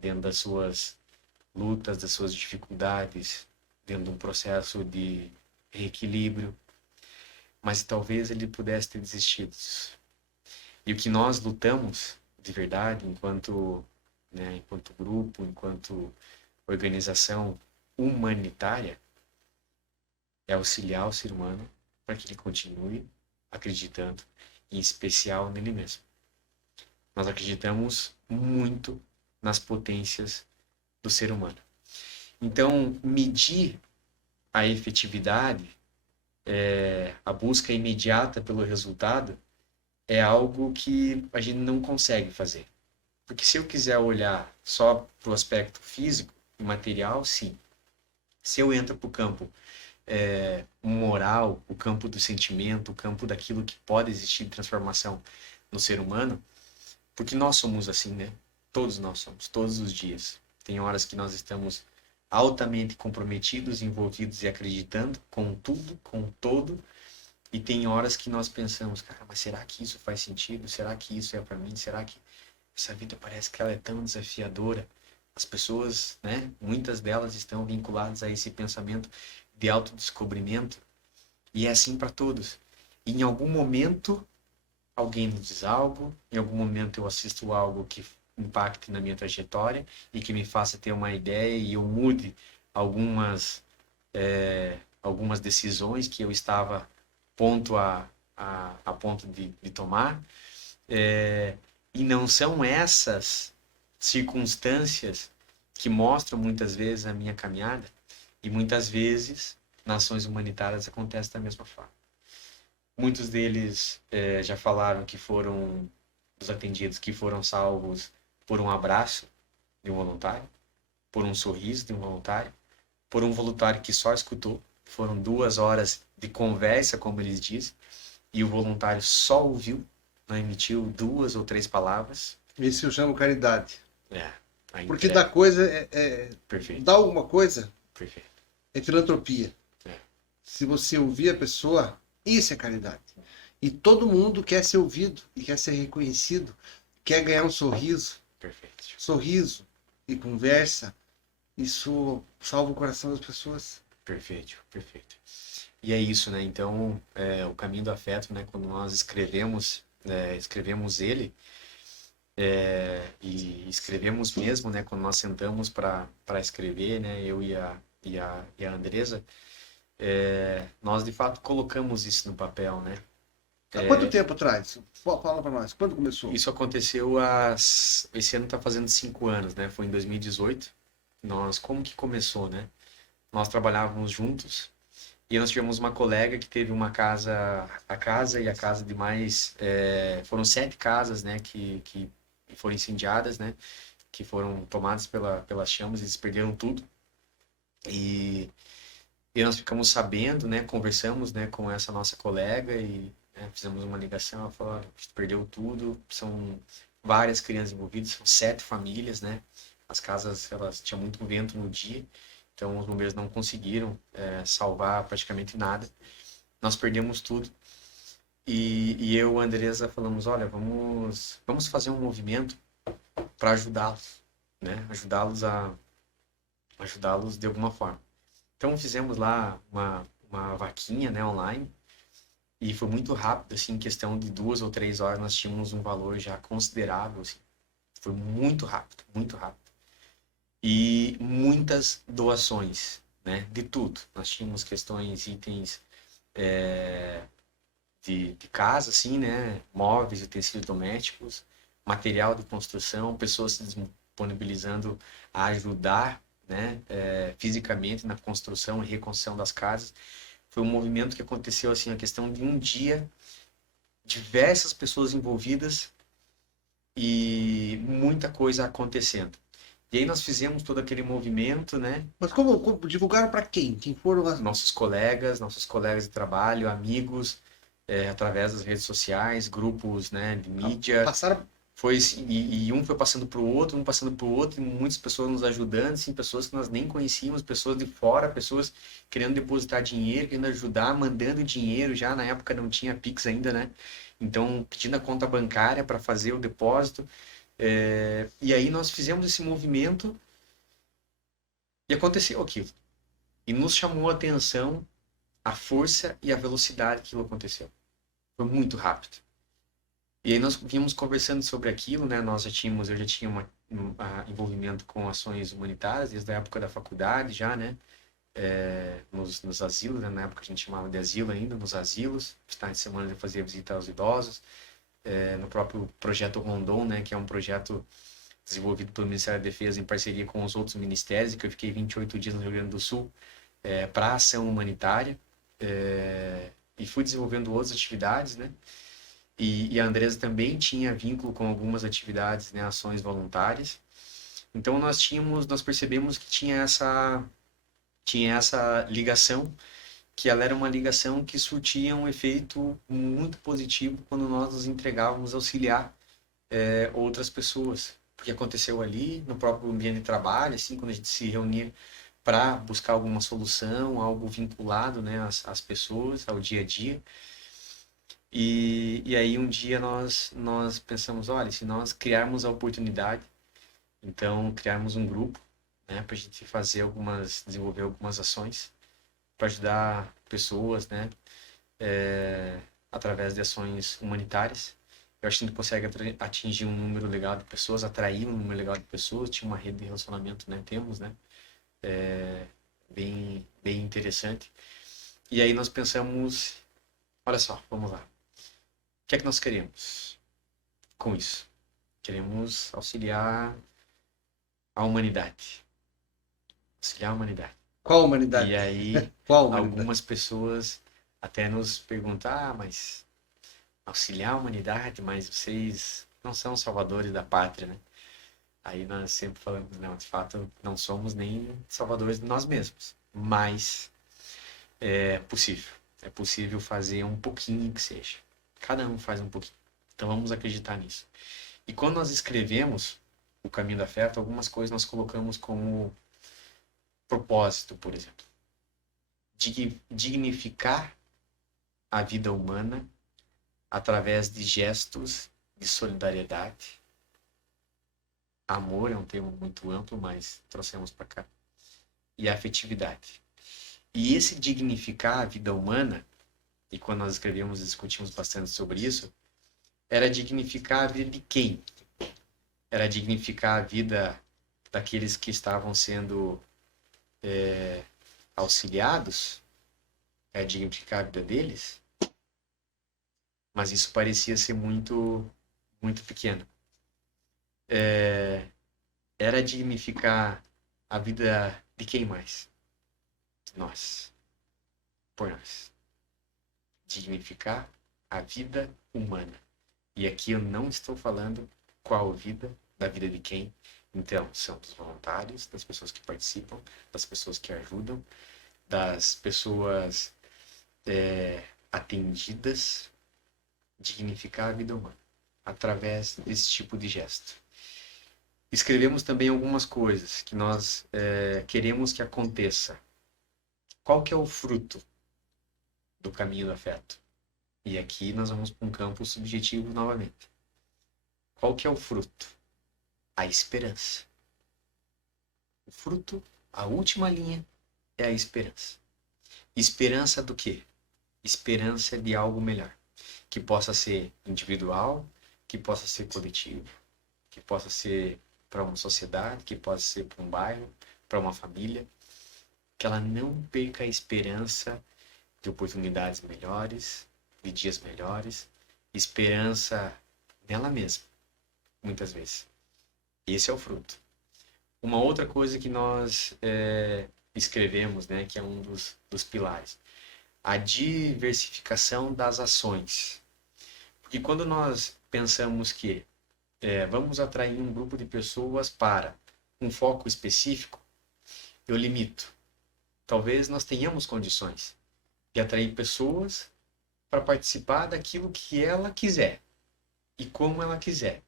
dentro das suas lutas, das suas dificuldades, dentro de um processo de reequilíbrio, mas talvez ele pudesse ter desistido disso. E o que nós lutamos de verdade, enquanto grupo, enquanto organização humanitária, é auxiliar o ser humano para que ele continue acreditando, em especial nele mesmo. Nós acreditamos muito nas potências do ser humano. Então, medir a efetividade, a busca imediata pelo resultado, é algo que a gente não consegue fazer. Porque se eu quiser olhar só para o aspecto físico e material, sim. Se eu entro para o campo moral, o campo do sentimento, o campo daquilo que pode existir de transformação no ser humano, porque nós somos assim, né? Todos nós somos, todos os dias. Tem horas que nós estamos altamente comprometidos, envolvidos e acreditando com tudo, com todo, e tem horas que nós pensamos, cara, mas será que isso faz sentido? Será que isso é para mim? Será que essa vida parece que ela é tão desafiadora? As pessoas, né, muitas delas estão vinculadas a esse pensamento de autodescobrimento, e é assim para todos. E em algum momento alguém me diz algo, em algum momento eu assisto algo que impacte na minha trajetória e que me faça ter uma ideia e eu mude algumas decisões que eu estava a ponto de tomar. E não são essas circunstâncias que mostram muitas vezes a minha caminhada, e muitas vezes nas ações humanitárias acontece da mesma forma. Muitos deles já falaram que foram dos atendidos que foram salvos por um abraço de um voluntário, por um sorriso de um voluntário, por um voluntário que só escutou. Foram 2 horas de conversa, como eles dizem, e o voluntário só ouviu, não emitiu 2 ou 3 palavras. Isso eu chamo caridade. Porque entrega. dar coisa Perfeito. dar alguma coisa Perfeito. é filantropia. Se você ouvir a pessoa, isso é caridade. E todo mundo quer ser ouvido e quer ser reconhecido, quer ganhar um sorriso, Perfeito. sorriso e conversa. Isso salva o coração das pessoas. Perfeito, perfeito. E é isso, né? Então, o caminho do afeto, né? Quando nós escrevemos ele, e escrevemos mesmo, né? Quando nós sentamos para escrever, né? Eu e a Andresa, nós de fato colocamos isso no papel, né? Há quanto tempo atrás? Fala para nós, quando começou? Isso aconteceu esse ano está fazendo 5 anos, né? Foi em 2018. Como que começou, né? Nós trabalhávamos juntos e nós tivemos uma colega que teve a casa e a casa de mais, foram 7 casas, né? Que foram incendiadas, né? Que foram tomadas pelas chamas, eles perderam tudo. E nós ficamos sabendo, né? Conversamos, né? Com essa nossa colega e né, fizemos uma ligação. Ela falou: "Olha, a gente perdeu tudo, são várias crianças envolvidas, são 7 famílias, né? As casas, elas tinham muito vento no dia, então os bombeiros não conseguiram salvar praticamente nada. Nós perdemos tudo. E eu e a Andresa falamos: olha, vamos fazer um movimento para ajudá-los, né? Ajudá-los de alguma forma. Então fizemos lá uma vaquinha, né, online, e foi muito rápido, assim, em questão de 2 ou 3 horas nós tínhamos um valor já considerável, assim. Foi muito rápido, muito rápido. E muitas doações, né, de tudo. Nós tínhamos itens de casa, assim, né, móveis, utensílios domésticos, material de construção, pessoas se disponibilizando a ajudar, né, fisicamente na construção e reconstrução das casas. Foi um movimento que aconteceu assim, a questão de um dia, diversas pessoas envolvidas e muita coisa acontecendo. E aí nós fizemos todo aquele movimento, né? Mas como divulgaram para quem? Quem foram as... Nossos colegas de trabalho, amigos, através das redes sociais, grupos, né, de mídia. Passaram... E um foi passando para o outro, e muitas pessoas nos ajudando, assim, pessoas que nós nem conhecíamos, pessoas de fora, pessoas querendo depositar dinheiro, querendo ajudar, mandando dinheiro, já na época não tinha Pix ainda, né? Então, pedindo a conta bancária para fazer o depósito. E aí nós fizemos esse movimento e aconteceu aquilo. E nos chamou a atenção a força e a velocidade que aquilo aconteceu. Foi muito rápido. E aí nós vimos conversando sobre aquilo, né? Eu já tinha envolvimento com ações humanitárias desde a época da faculdade já, né? Nos asilos, né? Na época a gente chamava de asilo ainda, nos asilos. Finais de semana eu fazia visita aos idosos. No próprio projeto Rondon, né? Que é um projeto desenvolvido pelo Ministério da Defesa em parceria com os outros ministérios, que eu fiquei 28 dias no Rio Grande do Sul para ação humanitária. E fui desenvolvendo outras atividades, né? E a Andresa também tinha vínculo com algumas atividades, né, ações voluntárias. Então nós percebemos que tinha essa ligação, que ela era uma ligação que surtia um efeito muito positivo quando nós nos entregávamos a auxiliar outras pessoas. Porque aconteceu ali, no próprio ambiente de trabalho, assim, quando a gente se reunia para buscar alguma solução, algo vinculado, né, às pessoas, ao dia a dia. E aí um dia nós pensamos, olha, se nós criarmos a oportunidade, então criarmos um grupo, né, para a gente desenvolver algumas ações para ajudar pessoas, né, através de ações humanitárias. Eu acho que a gente consegue atingir um número legal de pessoas, atrair um número legal de pessoas, tinha uma rede de relacionamento, né, temos, né, bem interessante. E aí nós pensamos, olha só, vamos lá. O que é que nós queremos com isso? Queremos auxiliar a humanidade. Auxiliar a humanidade. Qual humanidade? E aí, algumas pessoas até nos perguntam, mas auxiliar a humanidade, mas vocês não são salvadores da pátria, né? Aí nós sempre falamos, não, de fato, não somos nem salvadores de nós mesmos. Mas é possível. É possível fazer um pouquinho que seja. Cada um faz um pouquinho. Então vamos acreditar nisso. E quando nós escrevemos o Caminho do Afeto, algumas coisas nós colocamos como propósito, por exemplo. Dignificar a vida humana através de gestos de solidariedade. Amor é um termo muito amplo, mas trouxemos para cá. E a afetividade. E esse dignificar a vida humana, e quando nós escrevemos e discutimos bastante sobre isso, era dignificar a vida de quem? Era dignificar a vida daqueles que estavam sendo auxiliados, é dignificar a vida deles, mas isso parecia ser muito, muito pequeno. Era dignificar a vida de quem mais? Nós. Por nós. Dignificar a vida humana. E aqui eu não estou falando qual vida, da vida de quem. Então, são dos voluntários, das pessoas que participam, das pessoas que ajudam, das pessoas atendidas, dignificar a vida humana através desse tipo de gesto. Escrevemos também algumas coisas que nós queremos que aconteça. Qual que é o fruto do caminho do afeto? E aqui nós vamos para um campo subjetivo novamente. Qual que é o fruto? A esperança. O fruto, a última linha, é a esperança. Esperança do quê? Esperança de algo melhor. Que possa ser individual, que possa ser coletivo, que possa ser para uma sociedade, que possa ser para um bairro, para uma família. Que ela não perca a esperança de oportunidades melhores, de dias melhores, esperança nela mesma, muitas vezes. Esse é o fruto. Uma outra coisa que nós escrevemos, né, que é um dos pilares, a diversificação das ações. Porque quando nós pensamos que vamos atrair um grupo de pessoas para um foco específico, eu limito. Talvez nós tenhamos condições de atrair pessoas para participar daquilo que ela quiser e como ela quiser.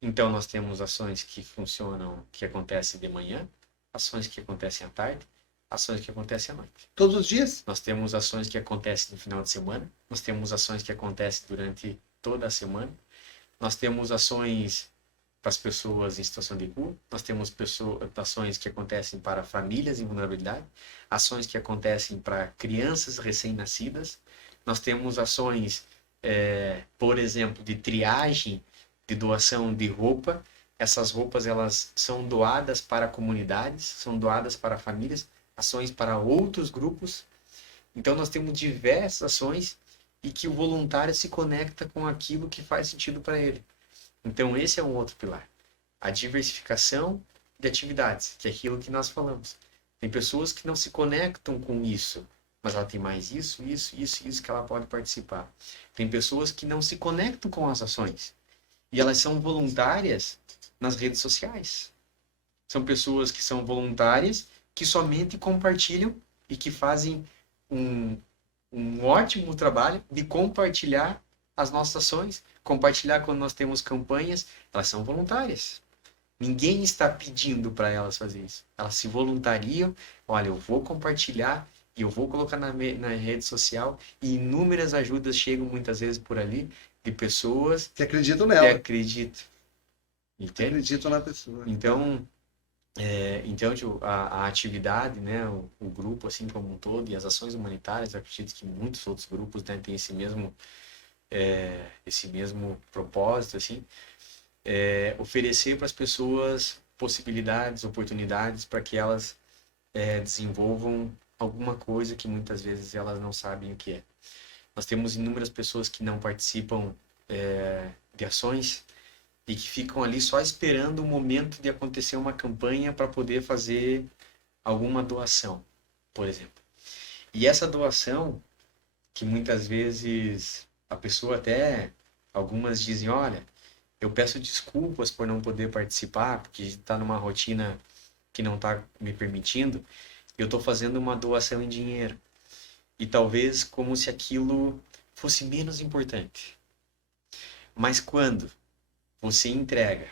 Então, nós temos ações que funcionam, que acontecem de manhã, ações que acontecem à tarde, ações que acontecem à noite. Todos os dias? Nós temos ações que acontecem no final de semana, nós temos ações que acontecem durante toda a semana, nós temos ações para as pessoas em situação de rua, nós temos ações que acontecem para famílias em vulnerabilidade, ações que acontecem para crianças recém-nascidas, nós temos ações, por exemplo, de triagem, de doação de roupa. Essas roupas elas são doadas para comunidades, são doadas para famílias, ações para outros grupos. Então nós temos diversas ações e que o voluntário se conecta com aquilo que faz sentido para ele. Então esse é um outro pilar. A diversificação de atividades, que é aquilo que nós falamos. Tem pessoas que não se conectam com isso, mas ela tem mais isso que ela pode participar. Tem pessoas que não se conectam com as ações e elas são voluntárias nas redes sociais. São pessoas que são voluntárias, que somente compartilham e que fazem um ótimo trabalho de compartilhar as nossas ações, compartilhar quando nós temos campanhas. Elas são voluntárias. Ninguém está pedindo para elas fazer isso. Elas se voluntariam. Olha, eu vou compartilhar e eu vou colocar na rede social, e inúmeras ajudas chegam muitas vezes por ali de pessoas que acreditam nela. Que acreditam. Entende? Acreditam na pessoa. Então, a atividade, né, o grupo assim como um todo e as ações humanitárias, eu acredito que muitos outros grupos, né, têm esse mesmo propósito, assim, oferecer para as pessoas possibilidades, oportunidades para que elas desenvolvam alguma coisa que muitas vezes elas não sabem o que é. Nós temos inúmeras pessoas que não participam de ações e que ficam ali só esperando o momento de acontecer uma campanha para poder fazer alguma doação, por exemplo. E essa doação, que muitas vezes a pessoa até, algumas dizem, olha, eu peço desculpas por não poder participar, porque está numa rotina que não está me permitindo, eu estou fazendo uma doação em dinheiro. E talvez como se aquilo fosse menos importante. Mas quando você entrega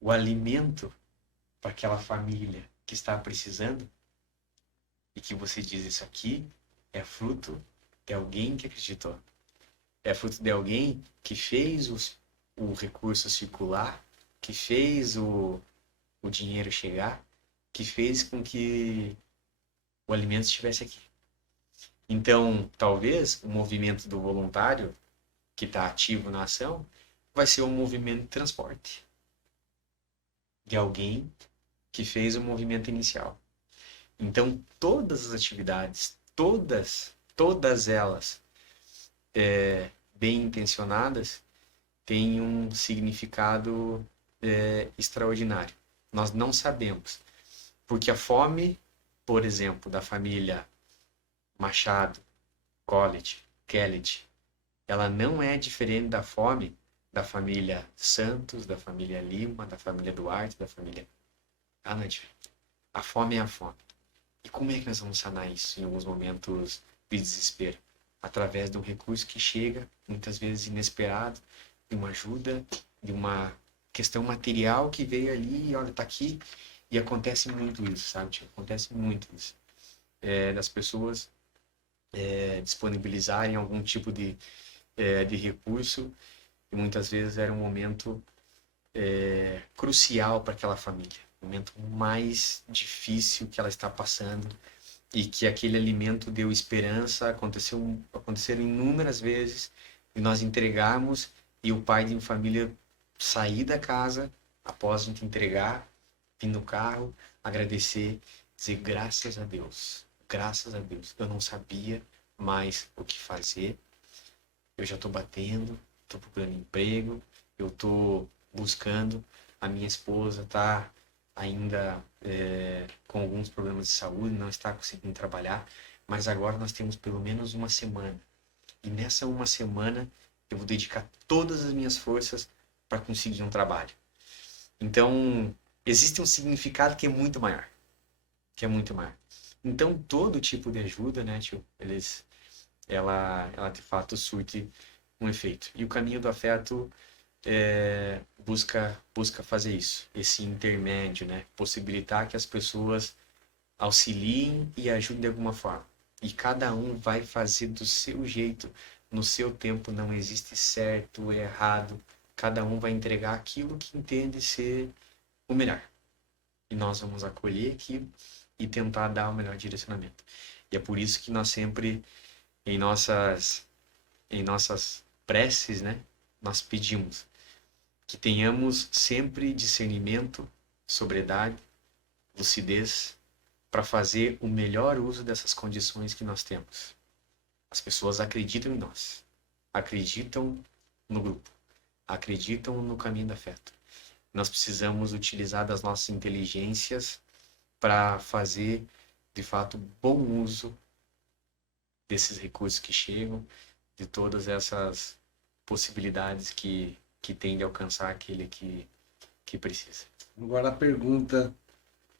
o alimento para aquela família que está precisando, e que você diz, isso aqui é fruto de alguém que acreditou, é fruto de alguém que fez o recurso circular, que fez o dinheiro chegar, que fez com que o alimento estivesse aqui. Então, talvez o movimento do voluntário, que está ativo na ação, vai ser um movimento de transporte de alguém que fez o movimento inicial. Então, todas as atividades, todas elas bem intencionadas, têm um significado extraordinário. Nós não sabemos, porque a fome, por exemplo, da família Machado, Collett, Kellett, ela não é diferente da fome da família Santos, da família Lima, da família Duarte, da família... Ela não é diferente. A fome é a fome. E como é que nós vamos sanar isso em alguns momentos de desespero? Através de um recurso que chega, muitas vezes inesperado, de uma ajuda, de uma questão material que veio ali, olha, tá aqui, e acontece muito isso, sabe, tio? Acontece muito isso. Das pessoas disponibilizarem algum tipo de recurso, e muitas vezes era um momento crucial para aquela família, o momento mais difícil que ela está passando, e que aquele alimento deu esperança. Aconteceram inúmeras vezes de nós entregarmos e o pai de uma família sair da casa após a gente entregar, vir no carro, agradecer, dizer graças a Deus, eu não sabia mais o que fazer, eu já estou batendo, estou procurando emprego, eu estou buscando, a minha esposa está ainda com alguns problemas de saúde, não está conseguindo trabalhar, mas agora nós temos pelo menos uma semana. E nessa uma semana eu vou dedicar todas as minhas forças para conseguir um trabalho. Então, existe um significado que é muito maior. Então, todo tipo de ajuda, né, tio, ela de fato surte um efeito. E o caminho do afeto busca fazer isso, esse intermédio, né? Possibilitar que as pessoas auxiliem e ajudem de alguma forma. E cada um vai fazer do seu jeito, no seu tempo. Não existe certo ou errado. Cada um vai entregar aquilo que entende ser o melhor. E nós vamos acolher aquilo e tentar dar o melhor direcionamento. E é por isso que nós sempre, em nossas preces, né, nós pedimos que tenhamos sempre discernimento, sobriedade, lucidez, para fazer o melhor uso dessas condições que nós temos. As pessoas acreditam em nós, acreditam no grupo, acreditam no caminho do afeto. Nós precisamos utilizar das nossas inteligências para fazer, de fato, bom uso desses recursos que chegam, de todas essas possibilidades que tem de alcançar aquele que precisa. Agora a pergunta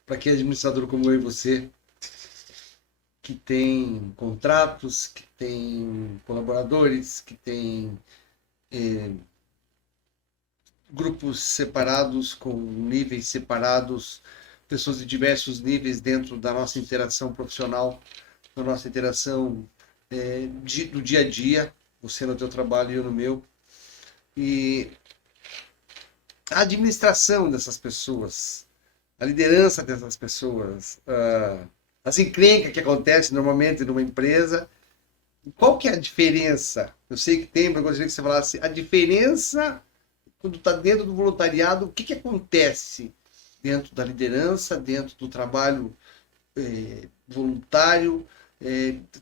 para aquele administrador como eu e você, que tem contratos, que tem colaboradores, que tem grupos separados, com níveis separados, pessoas de diversos níveis dentro da nossa interação profissional, da nossa interação do dia a dia, você no teu trabalho e eu no meu. E a administração dessas pessoas, a liderança dessas pessoas, as encrencas que acontecem normalmente numa empresa, qual que é a diferença? Eu sei que tem, mas eu gostaria que você falasse a diferença quando está dentro do voluntariado, o que acontece dentro da liderança, dentro do trabalho voluntário,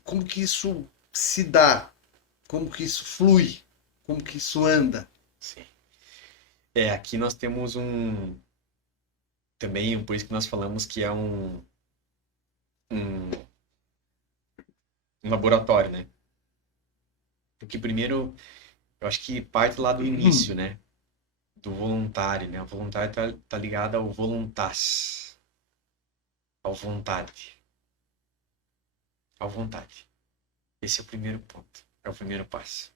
como que isso se dá, como que isso flui, como que isso anda. Sim. Aqui nós temos também, por isso que nós falamos que é um laboratório, né? Porque primeiro, eu acho que parte lá do início, né? Do voluntário, né? O voluntário tá ligado ao voluntas, ao vontade. Esse é o primeiro ponto, é o primeiro passo.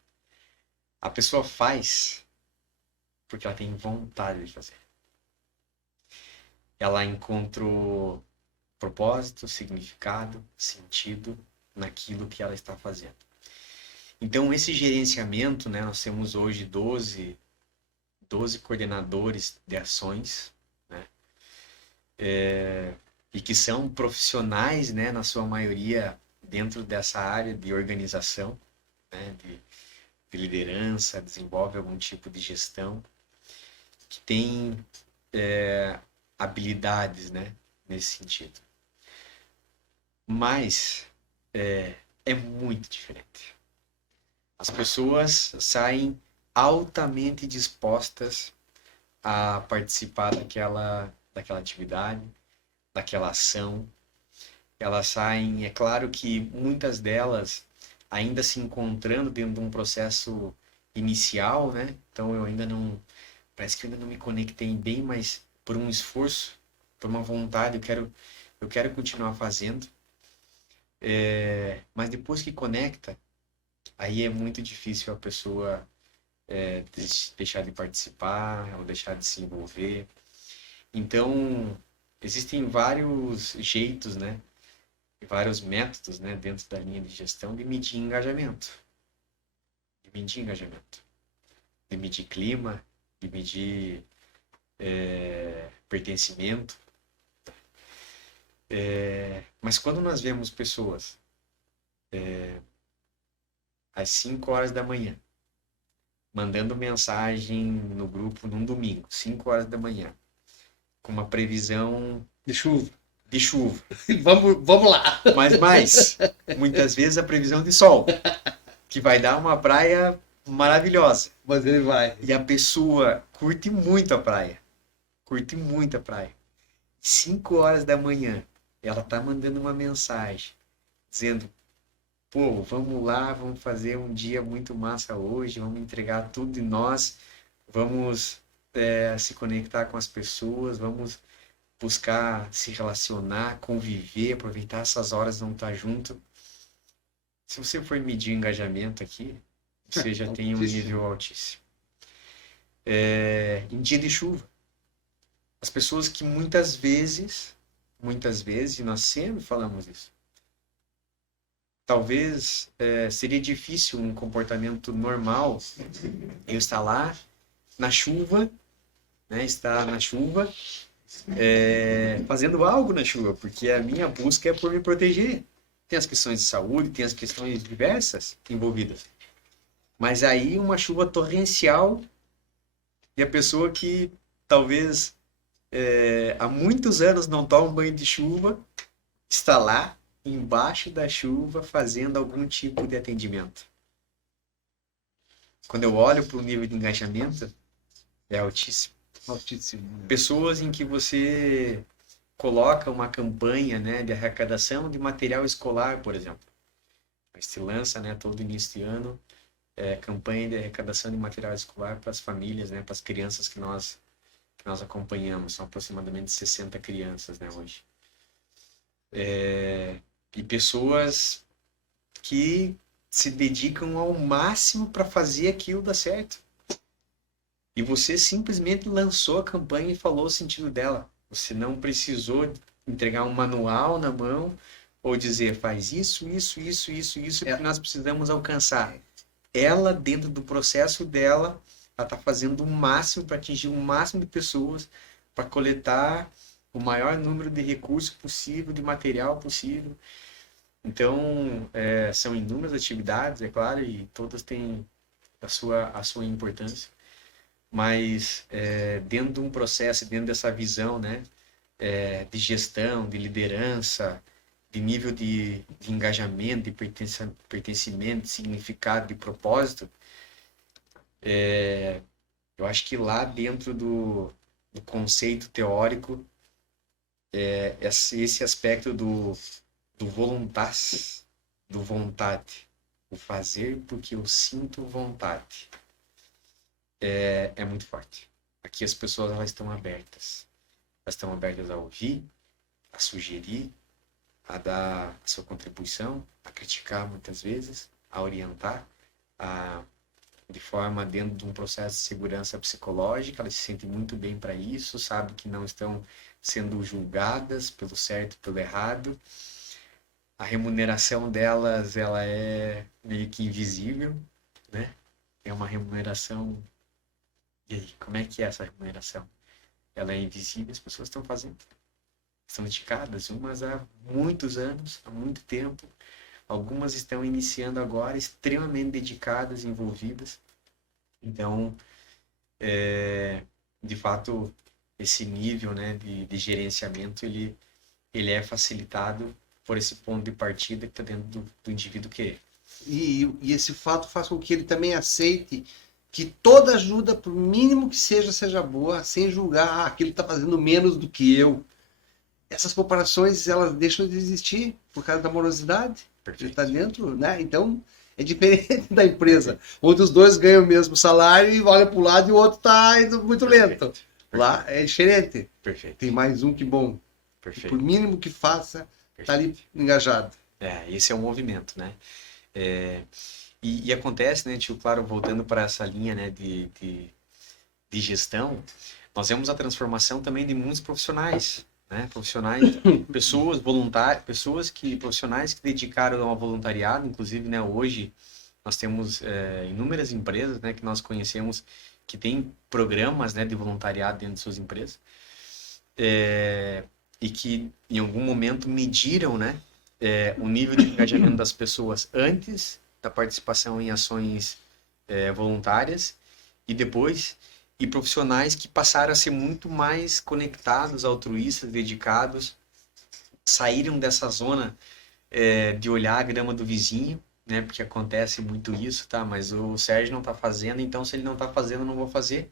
A pessoa faz porque ela tem vontade de fazer. Ela encontrou propósito, significado, sentido naquilo que ela está fazendo. Então, esse gerenciamento, né, nós temos hoje 12 coordenadores de ações, né, e que são profissionais, né, na sua maioria, dentro dessa área de organização, né, de liderança, desenvolve algum tipo de gestão, que tem habilidades, né, nesse sentido. Mas é muito diferente. As pessoas saem altamente dispostas a participar daquela atividade, daquela ação. Elas saem, é claro que muitas delas ainda se encontrando dentro de um processo inicial, né? Então eu ainda não, parece que eu ainda não me conectei bem, mas por um esforço, por uma vontade, eu quero continuar fazendo. Mas depois que conecta, aí é muito difícil a pessoa deixar de participar ou deixar de se envolver. Então, existem vários jeitos, né? Vários métodos, né, dentro da linha de gestão de medir engajamento. De medir clima, de medir pertencimento. Mas quando nós vemos pessoas às 5 horas da manhã, mandando mensagem no grupo num domingo, 5 horas da manhã, com uma previsão De chuva. Vamos lá. Mas muitas vezes a previsão de sol, que vai dar uma praia maravilhosa. Mas ele vai. E a pessoa curte muito a praia. 5 horas da manhã, ela tá mandando uma mensagem dizendo: pô, vamos lá, vamos fazer um dia muito massa hoje, vamos entregar tudo de nós, vamos se conectar com as pessoas, vamos buscar se relacionar, conviver, aproveitar essas horas não estar junto. Se você for medir engajamento aqui, você já tem um nível altíssimo. Em dia de chuva, as pessoas que muitas vezes, e nós sempre falamos isso, talvez seria difícil um comportamento normal eu estar lá na chuva, né, fazendo algo na chuva, porque a minha busca é por me proteger. Tem as questões de saúde, tem as questões diversas envolvidas. Mas aí uma chuva torrencial e a pessoa que talvez há muitos anos não toma um banho de chuva está lá embaixo da chuva fazendo algum tipo de atendimento. Quando eu olho para o nível de engajamento, é altíssimo. Pessoas em que você coloca uma campanha, né, de arrecadação de material escolar, por exemplo. Se lança, né, todo início de ano, campanha de arrecadação de material escolar para as famílias, né, para as crianças que nós acompanhamos. São aproximadamente 60 crianças, né, hoje. E pessoas que se dedicam ao máximo para fazer aquilo dar certo. E você simplesmente lançou a campanha e falou o sentido dela. Você não precisou entregar um manual na mão ou dizer faz isso que nós precisamos alcançar. Ela, dentro do processo dela, ela está fazendo o máximo para atingir o máximo de pessoas, para coletar o maior número de recursos possível, de material possível. Então, são inúmeras atividades, é claro, e todas têm a sua importância. Mas dentro de um processo, dentro dessa visão, né, de gestão, de liderança, de nível de engajamento, de pertencimento, de significado, de propósito, eu acho que lá dentro do conceito teórico, esse aspecto do voluntas, do vontade, o fazer porque eu sinto vontade, é muito forte. Aqui as pessoas elas estão abertas. Elas estão abertas a ouvir, a sugerir, a dar a sua contribuição, a criticar muitas vezes, a orientar, de forma dentro de um processo de segurança psicológica. Elas se sentem muito bem para isso, sabem que não estão sendo julgadas pelo certo e pelo errado. a remuneração delas, ela é meio que invisível, né? É uma remuneração. E aí, como é que é essa remuneração? Ela é invisível, as pessoas estão fazendo. São dedicadas, umas há muitos anos, há muito tempo. Algumas estão iniciando agora, extremamente dedicadas, envolvidas. Então, de fato, esse nível, né, de gerenciamento, ele é facilitado por esse ponto de partida que está dentro do indivíduo querer. E esse fato faz com que ele também aceite que toda ajuda, por mínimo que seja boa, sem julgar que ele está fazendo menos do que eu. Essas comparações, elas deixam de existir por causa da morosidade. Ele está dentro, né? Então, é diferente da empresa, onde os dois ganham o mesmo salário e olha para o lado e o outro está indo muito lento. Lá é diferente. Perfeito. Tem mais um que bom. Perfeito. Por mínimo que faça, está ali engajado. Esse é o movimento, né? E acontece, né, tio, claro, voltando para essa linha, né, de gestão, nós vemos a transformação também de muitos profissionais, né? Profissionais, pessoas voluntárias, profissionais que dedicaram ao voluntariado, inclusive, né, hoje nós temos inúmeras empresas, né, que nós conhecemos que têm programas, né, de voluntariado dentro de suas empresas, e que em algum momento mediram, né, o nível de engajamento das pessoas antes da participação em ações voluntárias e depois, e profissionais que passaram a ser muito mais conectados, altruístas, dedicados, saíram dessa zona de olhar a grama do vizinho, né, porque acontece muito isso, tá? Mas o Sérgio não está fazendo, então se ele não está fazendo, eu não vou fazer.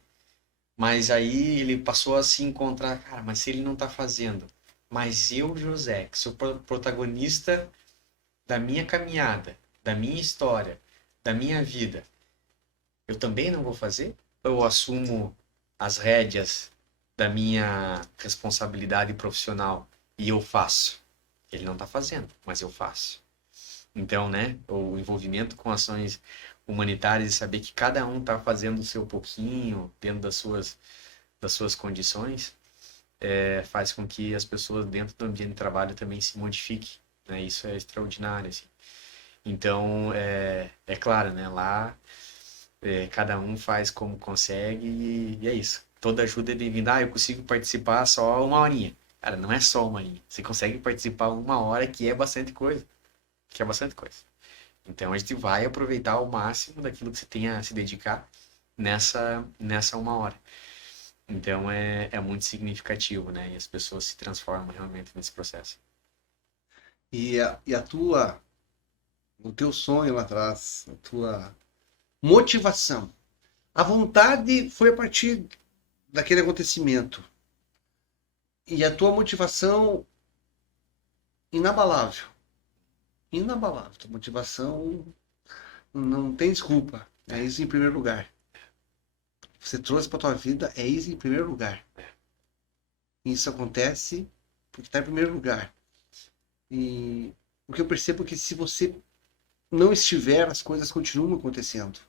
Mas aí ele passou a se encontrar, cara, mas se ele não está fazendo, mas eu, José, que sou protagonista da minha caminhada, da minha história, da minha vida, eu também não vou fazer? Ou eu assumo as rédeas da minha responsabilidade profissional e eu faço? Ele não está fazendo, mas eu faço. Então, né, o envolvimento com ações humanitárias e saber que cada um está fazendo o seu pouquinho dentro das suas condições, faz com que as pessoas dentro do ambiente de trabalho também se modifiquem, né? Isso é extraordinário, assim. Então, é claro, né, lá cada um faz como consegue e é isso. Toda ajuda é bem-vinda. Eu consigo participar só uma horinha. Cara, não é só uma horinha. Você consegue participar uma hora, que é bastante coisa. Então, a gente vai aproveitar ao máximo daquilo que você tem a se dedicar nessa uma hora. Então, é muito significativo, né? E as pessoas se transformam realmente nesse processo. E o teu sonho lá atrás, a tua motivação, a vontade foi a partir daquele acontecimento. E a tua motivação inabalável. Inabalável. Tua motivação não tem desculpa. É isso em primeiro lugar. Você trouxe para tua vida, é isso em primeiro lugar. Isso acontece porque está em primeiro lugar. E o que eu percebo é que se você não estiver, as coisas continuam acontecendo.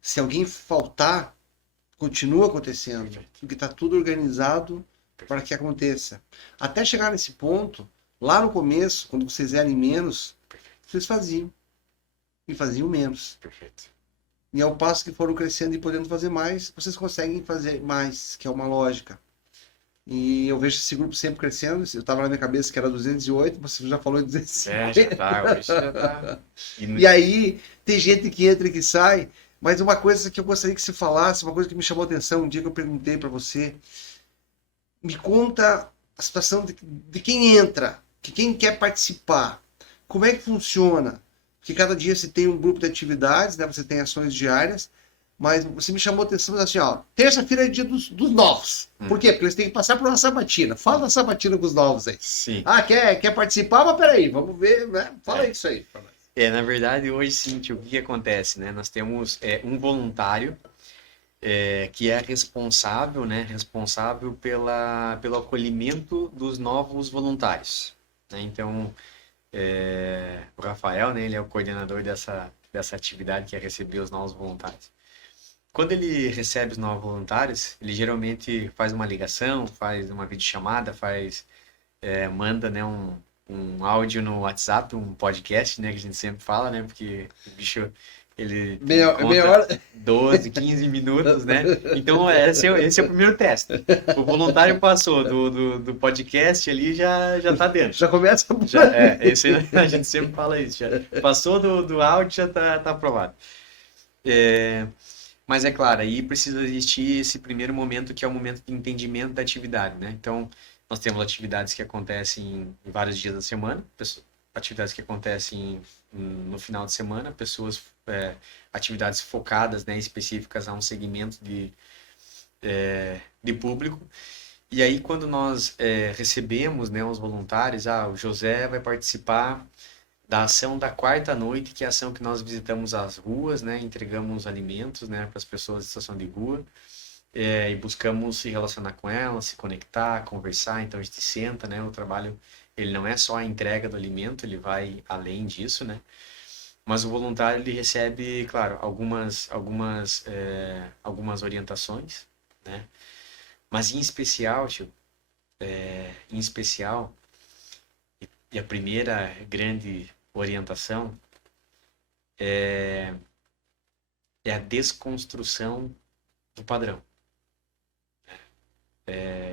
Se alguém faltar, continua acontecendo. Porque está tudo organizado para que aconteça. Até chegar nesse ponto, lá no começo, quando vocês eram menos, vocês faziam. E faziam menos. Perfeito. E ao passo que foram crescendo e podendo fazer mais, vocês conseguem fazer mais, que é uma lógica. E eu vejo esse grupo sempre crescendo. Eu estava na minha cabeça que era 208, você já falou em 250. Já tá, hoje já tá. E aí, tem gente que entra e que sai. Mas uma coisa que eu gostaria que você falasse, uma coisa que me chamou a atenção, um dia que eu perguntei para você, me conta a situação de quem entra, de quem quer participar. Como é que funciona? Porque cada dia você tem um grupo de atividades, né? Você tem ações diárias, mas você me chamou a atenção assim, ó, terça-feira é dia dos novos. Por quê? Porque eles têm que passar por uma sabatina. Fala da sabatina com os novos aí. Sim. Quer participar? Mas peraí, vamos ver, né? Fala isso aí pra nós. Na verdade, hoje sim, tio, o que acontece, né? Nós temos um voluntário que é responsável, né? Responsável pelo acolhimento dos novos voluntários, né? Então, o Rafael, né? Ele é o coordenador dessa atividade, que é receber os novos voluntários. Quando ele recebe os novos voluntários, ele geralmente faz uma ligação, faz uma videochamada, manda, né, um um áudio no WhatsApp, um podcast, né, que a gente sempre fala, né, porque o bicho, ele Meia conta hora. 12, 15 minutos, né? Então, esse é o primeiro teste. O voluntário passou do podcast ali, já tá dentro. Já começa. Esse a gente sempre fala isso. Já passou do áudio, já tá aprovado. Mas é claro, aí precisa existir esse primeiro momento que é o momento de entendimento da atividade, né? Então, nós temos atividades que acontecem em vários dias da semana, atividades que acontecem no final de semana, atividades focadas, né, específicas a um segmento de público. E aí, quando nós recebemos, né, os voluntários, o José vai participar da ação da quarta noite, que é a ação que nós visitamos as ruas, né, entregamos alimentos, né, para as pessoas em situação de rua, e buscamos se relacionar com elas, se conectar, conversar. Então a gente senta, né, o trabalho ele não é só a entrega do alimento, ele vai além disso, né? Mas o voluntário ele recebe, claro, algumas orientações, né? Mas em especial, tio, em especial, e a primeira grande orientação é a desconstrução do padrão.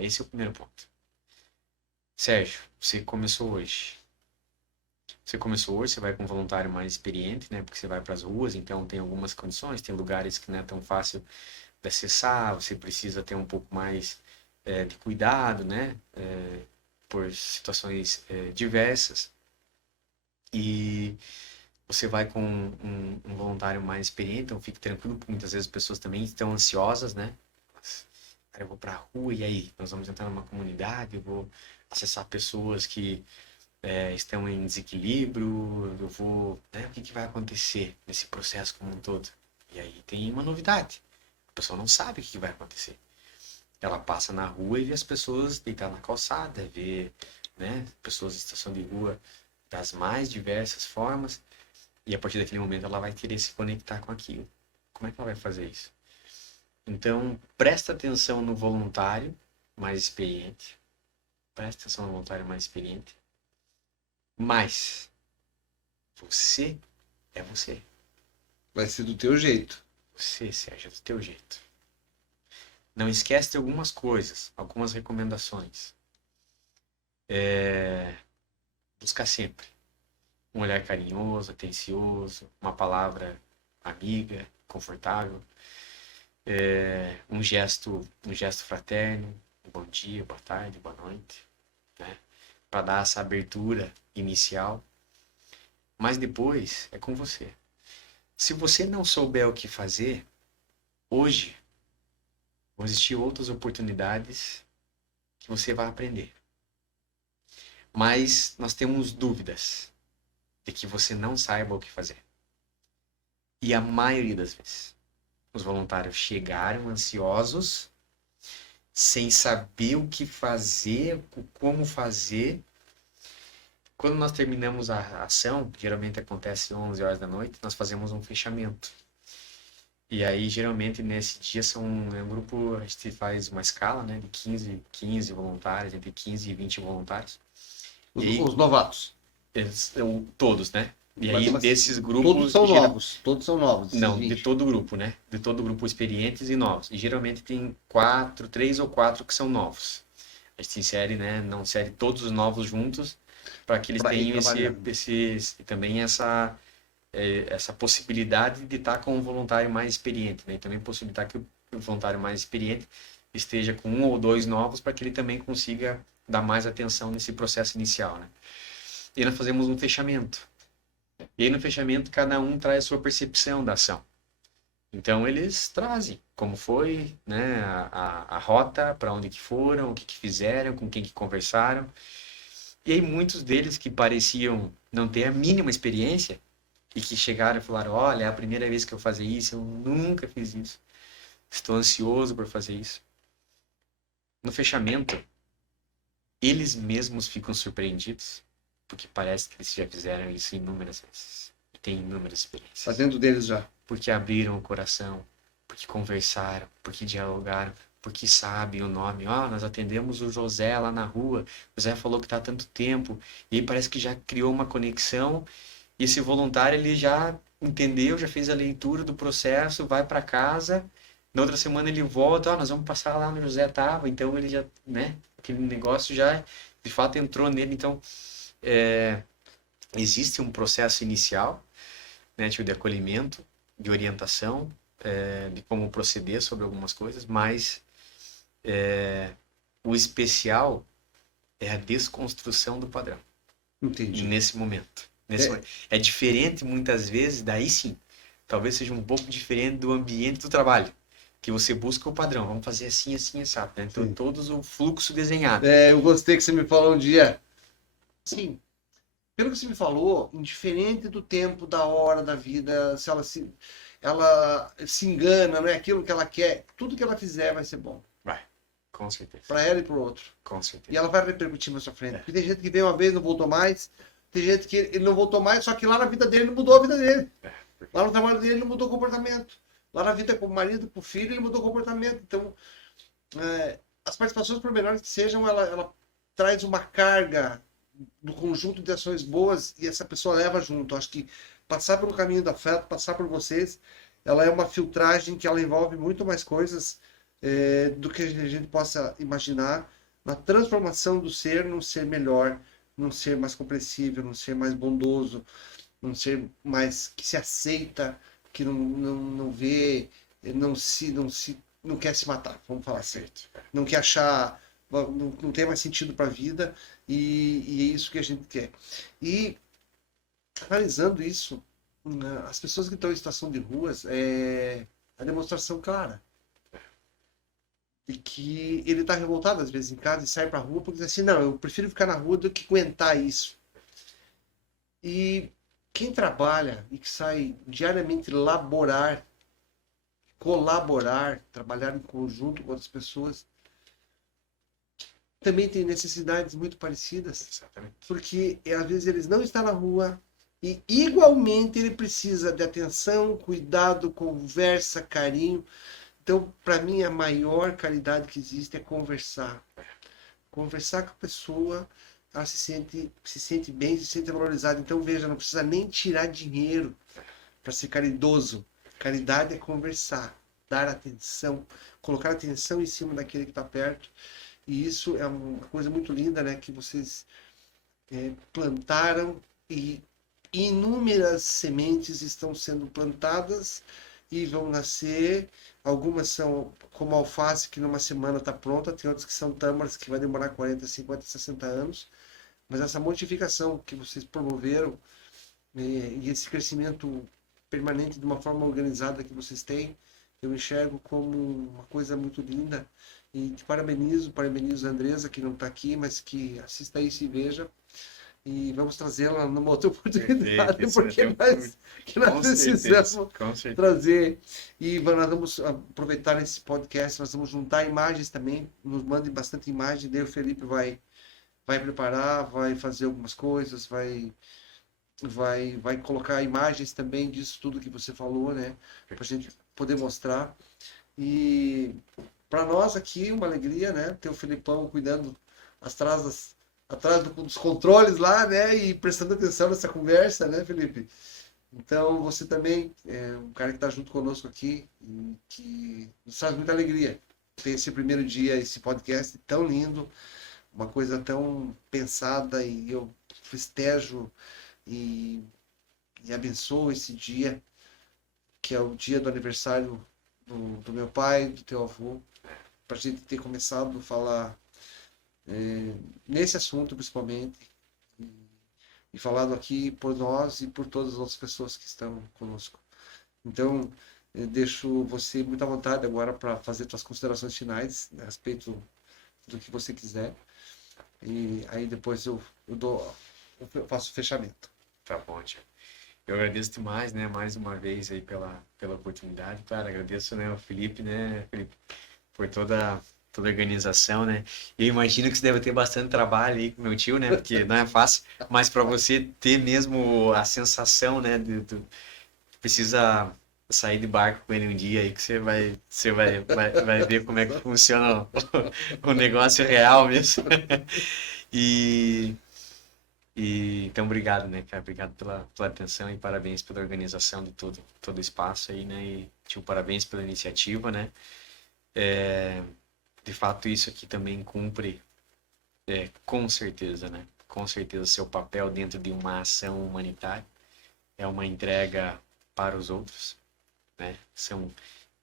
Esse é o primeiro ponto. Sérgio, você começou hoje. Você vai com um voluntário mais experiente, né? Porque você vai para as ruas, então tem algumas condições, tem lugares que não é tão fácil de acessar, você precisa ter um pouco mais de cuidado, né? Por situações diversas. E você vai com um voluntário mais experiente, então fique tranquilo, porque muitas vezes as pessoas também estão ansiosas, né? Cara, eu vou para a rua e aí? Nós vamos entrar numa comunidade, eu vou acessar pessoas que estão em desequilíbrio, né, o que vai acontecer nesse processo como um todo? E aí tem uma novidade, a pessoa não sabe o que vai acontecer. Ela passa na rua e vê as pessoas deitadas na calçada, vê, né, pessoas em situação de rua das mais diversas formas, e a partir daquele momento ela vai querer se conectar com aquilo. Como é que ela vai fazer isso? Então, presta atenção no voluntário mais experiente, mas você é você. Vai ser do teu jeito. Você, Sérgio, é do teu jeito. Não esquece de algumas coisas, algumas recomendações. Buscar sempre um olhar carinhoso, atencioso, uma palavra amiga, confortável, um gesto fraterno, um bom dia, boa tarde, boa noite, né? Para dar essa abertura inicial. Mas depois é com você. Se você não souber o que fazer, hoje vão existir outras oportunidades que você vai aprender. Mas nós temos dúvidas de que você não saiba o que fazer. E a maioria das vezes, os voluntários chegaram ansiosos, sem saber o que fazer, como fazer. Quando nós terminamos a ação, que geralmente acontece 11 horas da noite, nós fazemos um fechamento. E aí, geralmente, nesse dia, um grupo, a gente faz uma escala, né, de 15 voluntários, entre 15 e 20 voluntários. Os novatos. Todos, né? E aí, desses grupos... Todos são novos. Não, de todo o grupo, né? De todo o grupo, experientes e novos. E geralmente tem 3 ou 4 que são novos. A gente insere, né? Não insere todos os novos juntos, para que eles tenham também essa possibilidade de estar com um voluntário mais experiente, né? E também possibilitar que o voluntário mais experiente esteja com 1 ou 2 novos, para que ele também consiga dar mais atenção nesse processo inicial, né? E nós fazemos um fechamento. E aí no fechamento cada um traz a sua percepção da ação. Então eles trazem como foi, né, a rota, para onde que foram, o que fizeram, com quem que conversaram. E aí muitos deles que pareciam não ter a mínima experiência e que chegaram e falaram: olha, é a primeira vez que eu fazer isso, eu nunca fiz isso. Estou ansioso por fazer isso. No fechamento, eles mesmos ficam surpreendidos, porque parece que eles já fizeram isso inúmeras vezes. E têm inúmeras experiências. Fazendo deles já. Porque abriram o coração, porque conversaram, porque dialogaram, porque sabem o nome. Ó, nós atendemos o José lá na rua, o José falou que tá há tanto tempo, e aí parece que já criou uma conexão, e esse voluntário ele já entendeu, já fez a leitura do processo, vai para casa, na outra semana ele volta, ó, nós vamos passar lá no José tava, então ele já, né, aquele negócio já de fato entrou nele, então existe um processo inicial, né, tipo de acolhimento, de orientação, de como proceder sobre algumas coisas, mas o especial é a desconstrução do padrão. Entendi. Nesse momento. É diferente muitas vezes, daí sim, talvez seja um pouco diferente do ambiente do trabalho, que você busca o padrão, vamos fazer assim, assim, assado, né? Então, todos o fluxo desenhado. Eu gostei que você me falou um dia. Sim, pelo que você me falou, indiferente do tempo, da hora, da vida, se ela se engana, não é aquilo que ela quer, tudo que ela fizer vai ser bom. Vai, com certeza. Para ela e para o outro. Com certeza. E ela vai repercutir na sua frente. Porque tem gente que veio uma vez e não voltou mais, tem gente que ele não voltou mais, só que lá na vida dele não mudou a vida dele. Lá no trabalho dele ele não mudou o comportamento. Lá na vida com o marido, com o filho, ele mudou o comportamento. Então, as participações, por menores que sejam, ela traz uma carga do conjunto de ações boas e essa pessoa leva junto. Acho que passar pelo caminho da fé, passar por vocês, ela é uma filtragem que ela envolve muito mais coisas do que a gente possa imaginar na transformação do ser num ser melhor, num ser mais compreensível, num ser mais bondoso, num ser mais que se aceita, que não vê, não quer se matar, vamos falar assim. Não quer achar, não tem mais sentido para a vida e é isso que a gente quer. E analisando isso, as pessoas que estão em situação de ruas, a demonstração clara de que ele está revoltado às vezes em casa e sai para a rua porque diz assim, não, eu prefiro ficar na rua do que aguentar isso. E quem trabalha e que sai diariamente colaborar, trabalhar em conjunto com outras pessoas, também tem necessidades muito parecidas. Exatamente. Porque às vezes eles não estão na rua e igualmente ele precisa de atenção, cuidado, conversa, carinho. Então, para mim, a maior caridade que existe é conversar. Conversar com a pessoa, ela se sente bem, se sente valorizada. Então, veja, não precisa nem tirar dinheiro para ser caridoso. Caridade é conversar, dar atenção, colocar atenção em cima daquele que está perto. E isso é uma coisa muito linda, né? Que vocês plantaram e inúmeras sementes estão sendo plantadas e vão nascer. Algumas são como alface, que numa semana está pronta. Tem outras que são tâmaras, que vai demorar 40, 50, 60 anos. Mas essa modificação que vocês promoveram e esse crescimento permanente de uma forma organizada que vocês têm, eu enxergo como uma coisa muito linda. E te parabenizo a Andresa, que não está aqui, mas que assista isso e veja. E vamos trazê-la numa outra oportunidade, porque nós precisamos trazer. E nós vamos aproveitar esse podcast, nós vamos juntar imagens também, nos mandem bastante imagem, daí o Felipe vai preparar, vai fazer algumas coisas, vai colocar imagens também disso tudo que você falou, né? Para a gente poder mostrar. E para nós aqui, uma alegria, né? Ter o Felipão cuidando atrás dos controles lá, né? E prestando atenção nessa conversa, né, Felipe? Então, você também é um cara que está junto conosco aqui e que nos traz muita alegria ter esse primeiro dia, esse podcast tão lindo, uma coisa tão pensada, e eu festejo e abençoo esse dia, que é o dia do aniversário do meu pai, do teu avô, para a gente ter começado a falar nesse assunto principalmente, e falado aqui por nós e por todas as outras pessoas que estão conosco. Então, eu deixo você muito à vontade agora para fazer suas considerações finais a respeito do que você quiser, e aí depois eu faço o fechamento. Tá bom, Tiago. Eu agradeço demais, né, mais uma vez aí pela oportunidade. Claro, agradeço, né, o Felipe, né, Felipe, por toda a organização, né? E eu imagino que você deve ter bastante trabalho aí com meu tio, né, porque não é fácil, mas para você ter mesmo a sensação, né, precisa sair de barco com ele um dia aí que vai ver como é que funciona o negócio real mesmo. E, então, obrigado, né, cara? Obrigado pela atenção e parabéns pela organização de todo o espaço aí, né? E, tio, parabéns pela iniciativa, né? De fato, isso aqui também cumpre, com certeza, né? Com certeza, seu papel dentro de uma ação humanitária é uma entrega para os outros, né? São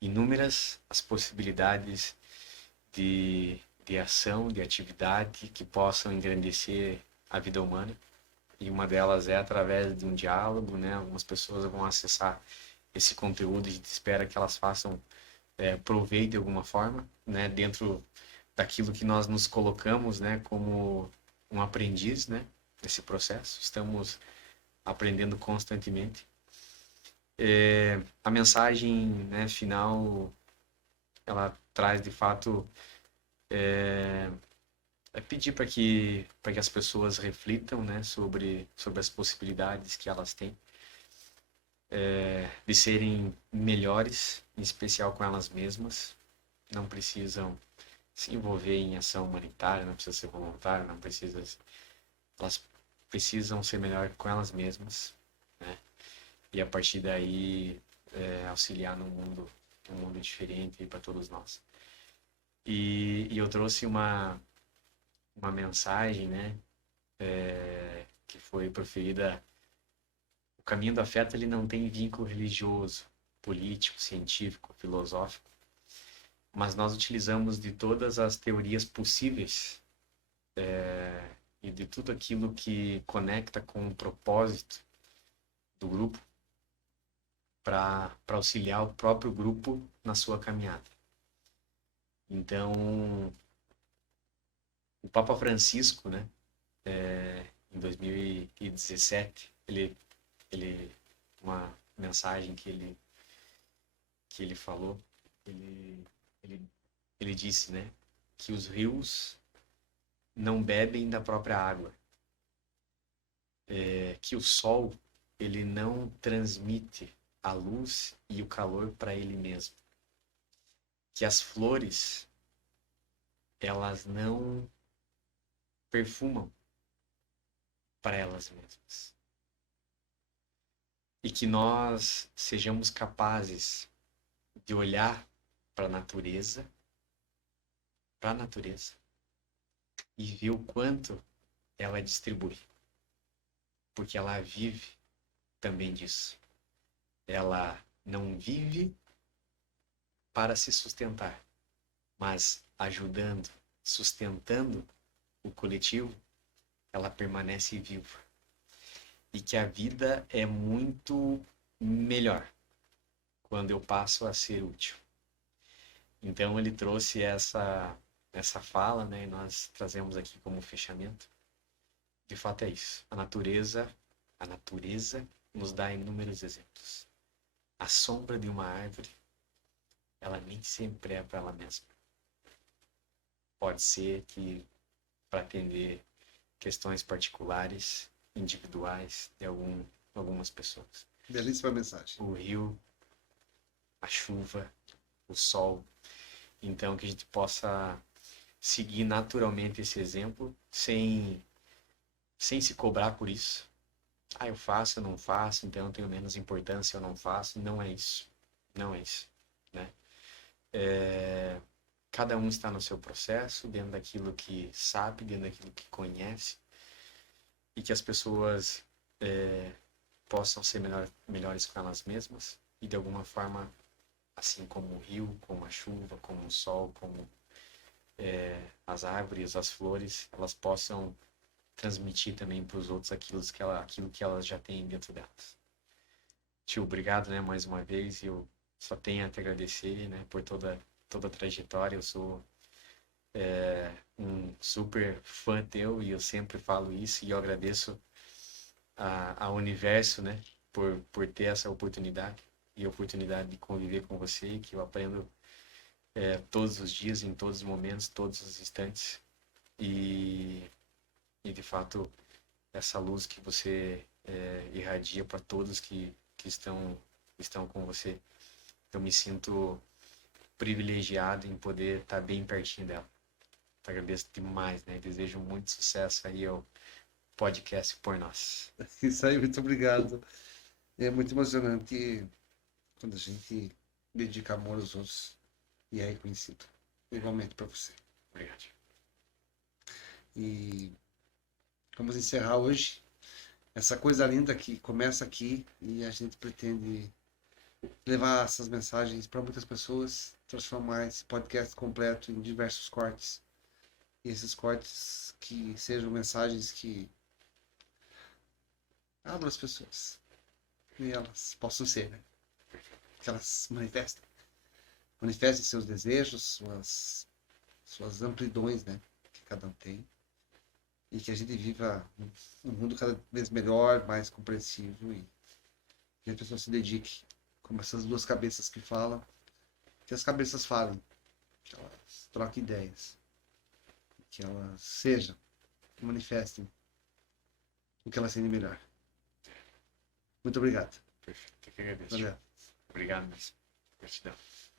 inúmeras as possibilidades de ação, de atividade que possam engrandecer a vida humana. E uma delas é através de um diálogo, né? Algumas pessoas vão acessar esse conteúdo e a gente espera que elas façam proveito de alguma forma, né? Dentro daquilo que nós nos colocamos, né? Como um aprendiz, né? Nesse processo. Estamos aprendendo constantemente. A mensagem, né, final, ela traz de fato pedir para que as pessoas reflitam, né, sobre as possibilidades que elas têm de serem melhores, em especial com elas mesmas. Não precisam se envolver em ação humanitária, não precisa ser voluntário, não precisa, elas precisam ser melhor com elas mesmas, né? E a partir daí auxiliar num mundo diferente para todos nós. E eu trouxe uma mensagem, né, que foi proferida. O caminho do afeto, ele não tem vínculo religioso, político, científico, filosófico, mas nós utilizamos de todas as teorias possíveis e de tudo aquilo que conecta com o propósito do grupo para auxiliar o próprio grupo na sua caminhada. Então, o Papa Francisco, né, em 2017, uma mensagem que ele falou, ele, ele, ele disse, né, que os rios não bebem da própria água, que o sol ele não transmite a luz e o calor para ele mesmo, que as flores elas não perfumam para elas mesmas, e que nós sejamos capazes de olhar para a natureza e ver o quanto ela distribui, porque ela vive também disso. Ela não vive para se sustentar, mas ajudando, sustentando o coletivo, ela permanece viva. E que a vida é muito melhor quando eu passo a ser útil. Então ele trouxe essa fala, né, e nós trazemos aqui como fechamento. De fato é isso. A natureza nos dá inúmeros exemplos. A sombra de uma árvore, ela nem sempre é para ela mesma. Pode ser que para atender questões particulares, individuais de algumas pessoas. Belíssima mensagem. O rio, a chuva, o sol. Então que a gente possa seguir naturalmente esse exemplo sem se cobrar por isso. Ah, eu faço, eu não faço, então eu tenho menos importância, eu não faço. Não é isso. Não é isso, né? Cada um está no seu processo, dentro daquilo que sabe, dentro daquilo que conhece, e que as pessoas possam ser melhores com elas mesmas, e de alguma forma, assim como o rio, como a chuva, como o sol, como as árvores, as flores, elas possam transmitir também para os outros aquilo que elas já têm dentro delas. Tio, obrigado, né, mais uma vez. Eu só tenho a te agradecer, né, por toda a trajetória. Eu sou um super fã teu e eu sempre falo isso, e eu agradeço ao universo, né, por ter essa oportunidade e a oportunidade de conviver com você, que eu aprendo todos os dias, em todos os momentos, todos os instantes. E de fato, essa luz que você irradia para todos que estão com você eu me sinto privilegiado em poder estar bem pertinho dela. Então, agradeço demais, né? Desejo muito sucesso aí ao podcast Por Nós. Isso aí, muito obrigado. É muito emocionante quando a gente dedica amor aos outros e é reconhecido. Igualmente para você. Obrigado. E vamos encerrar hoje essa coisa linda que começa aqui e a gente pretende levar essas mensagens para muitas pessoas, transformar esse podcast completo em diversos cortes. E esses cortes que sejam mensagens que abram as pessoas e elas possam ser, né? Que elas manifestem seus desejos, suas amplidões, né? Que cada um tem. E que a gente viva um mundo cada vez melhor, mais compreensivo e que a pessoa se dedique, como essas duas cabeças que falam, que as cabeças falem, que elas troquem ideias, que elas sejam, que manifestem o que elas têm de melhor. Muito obrigado. Perfeito. Eu que agradeço. Valeu. Obrigado mesmo. Gratidão.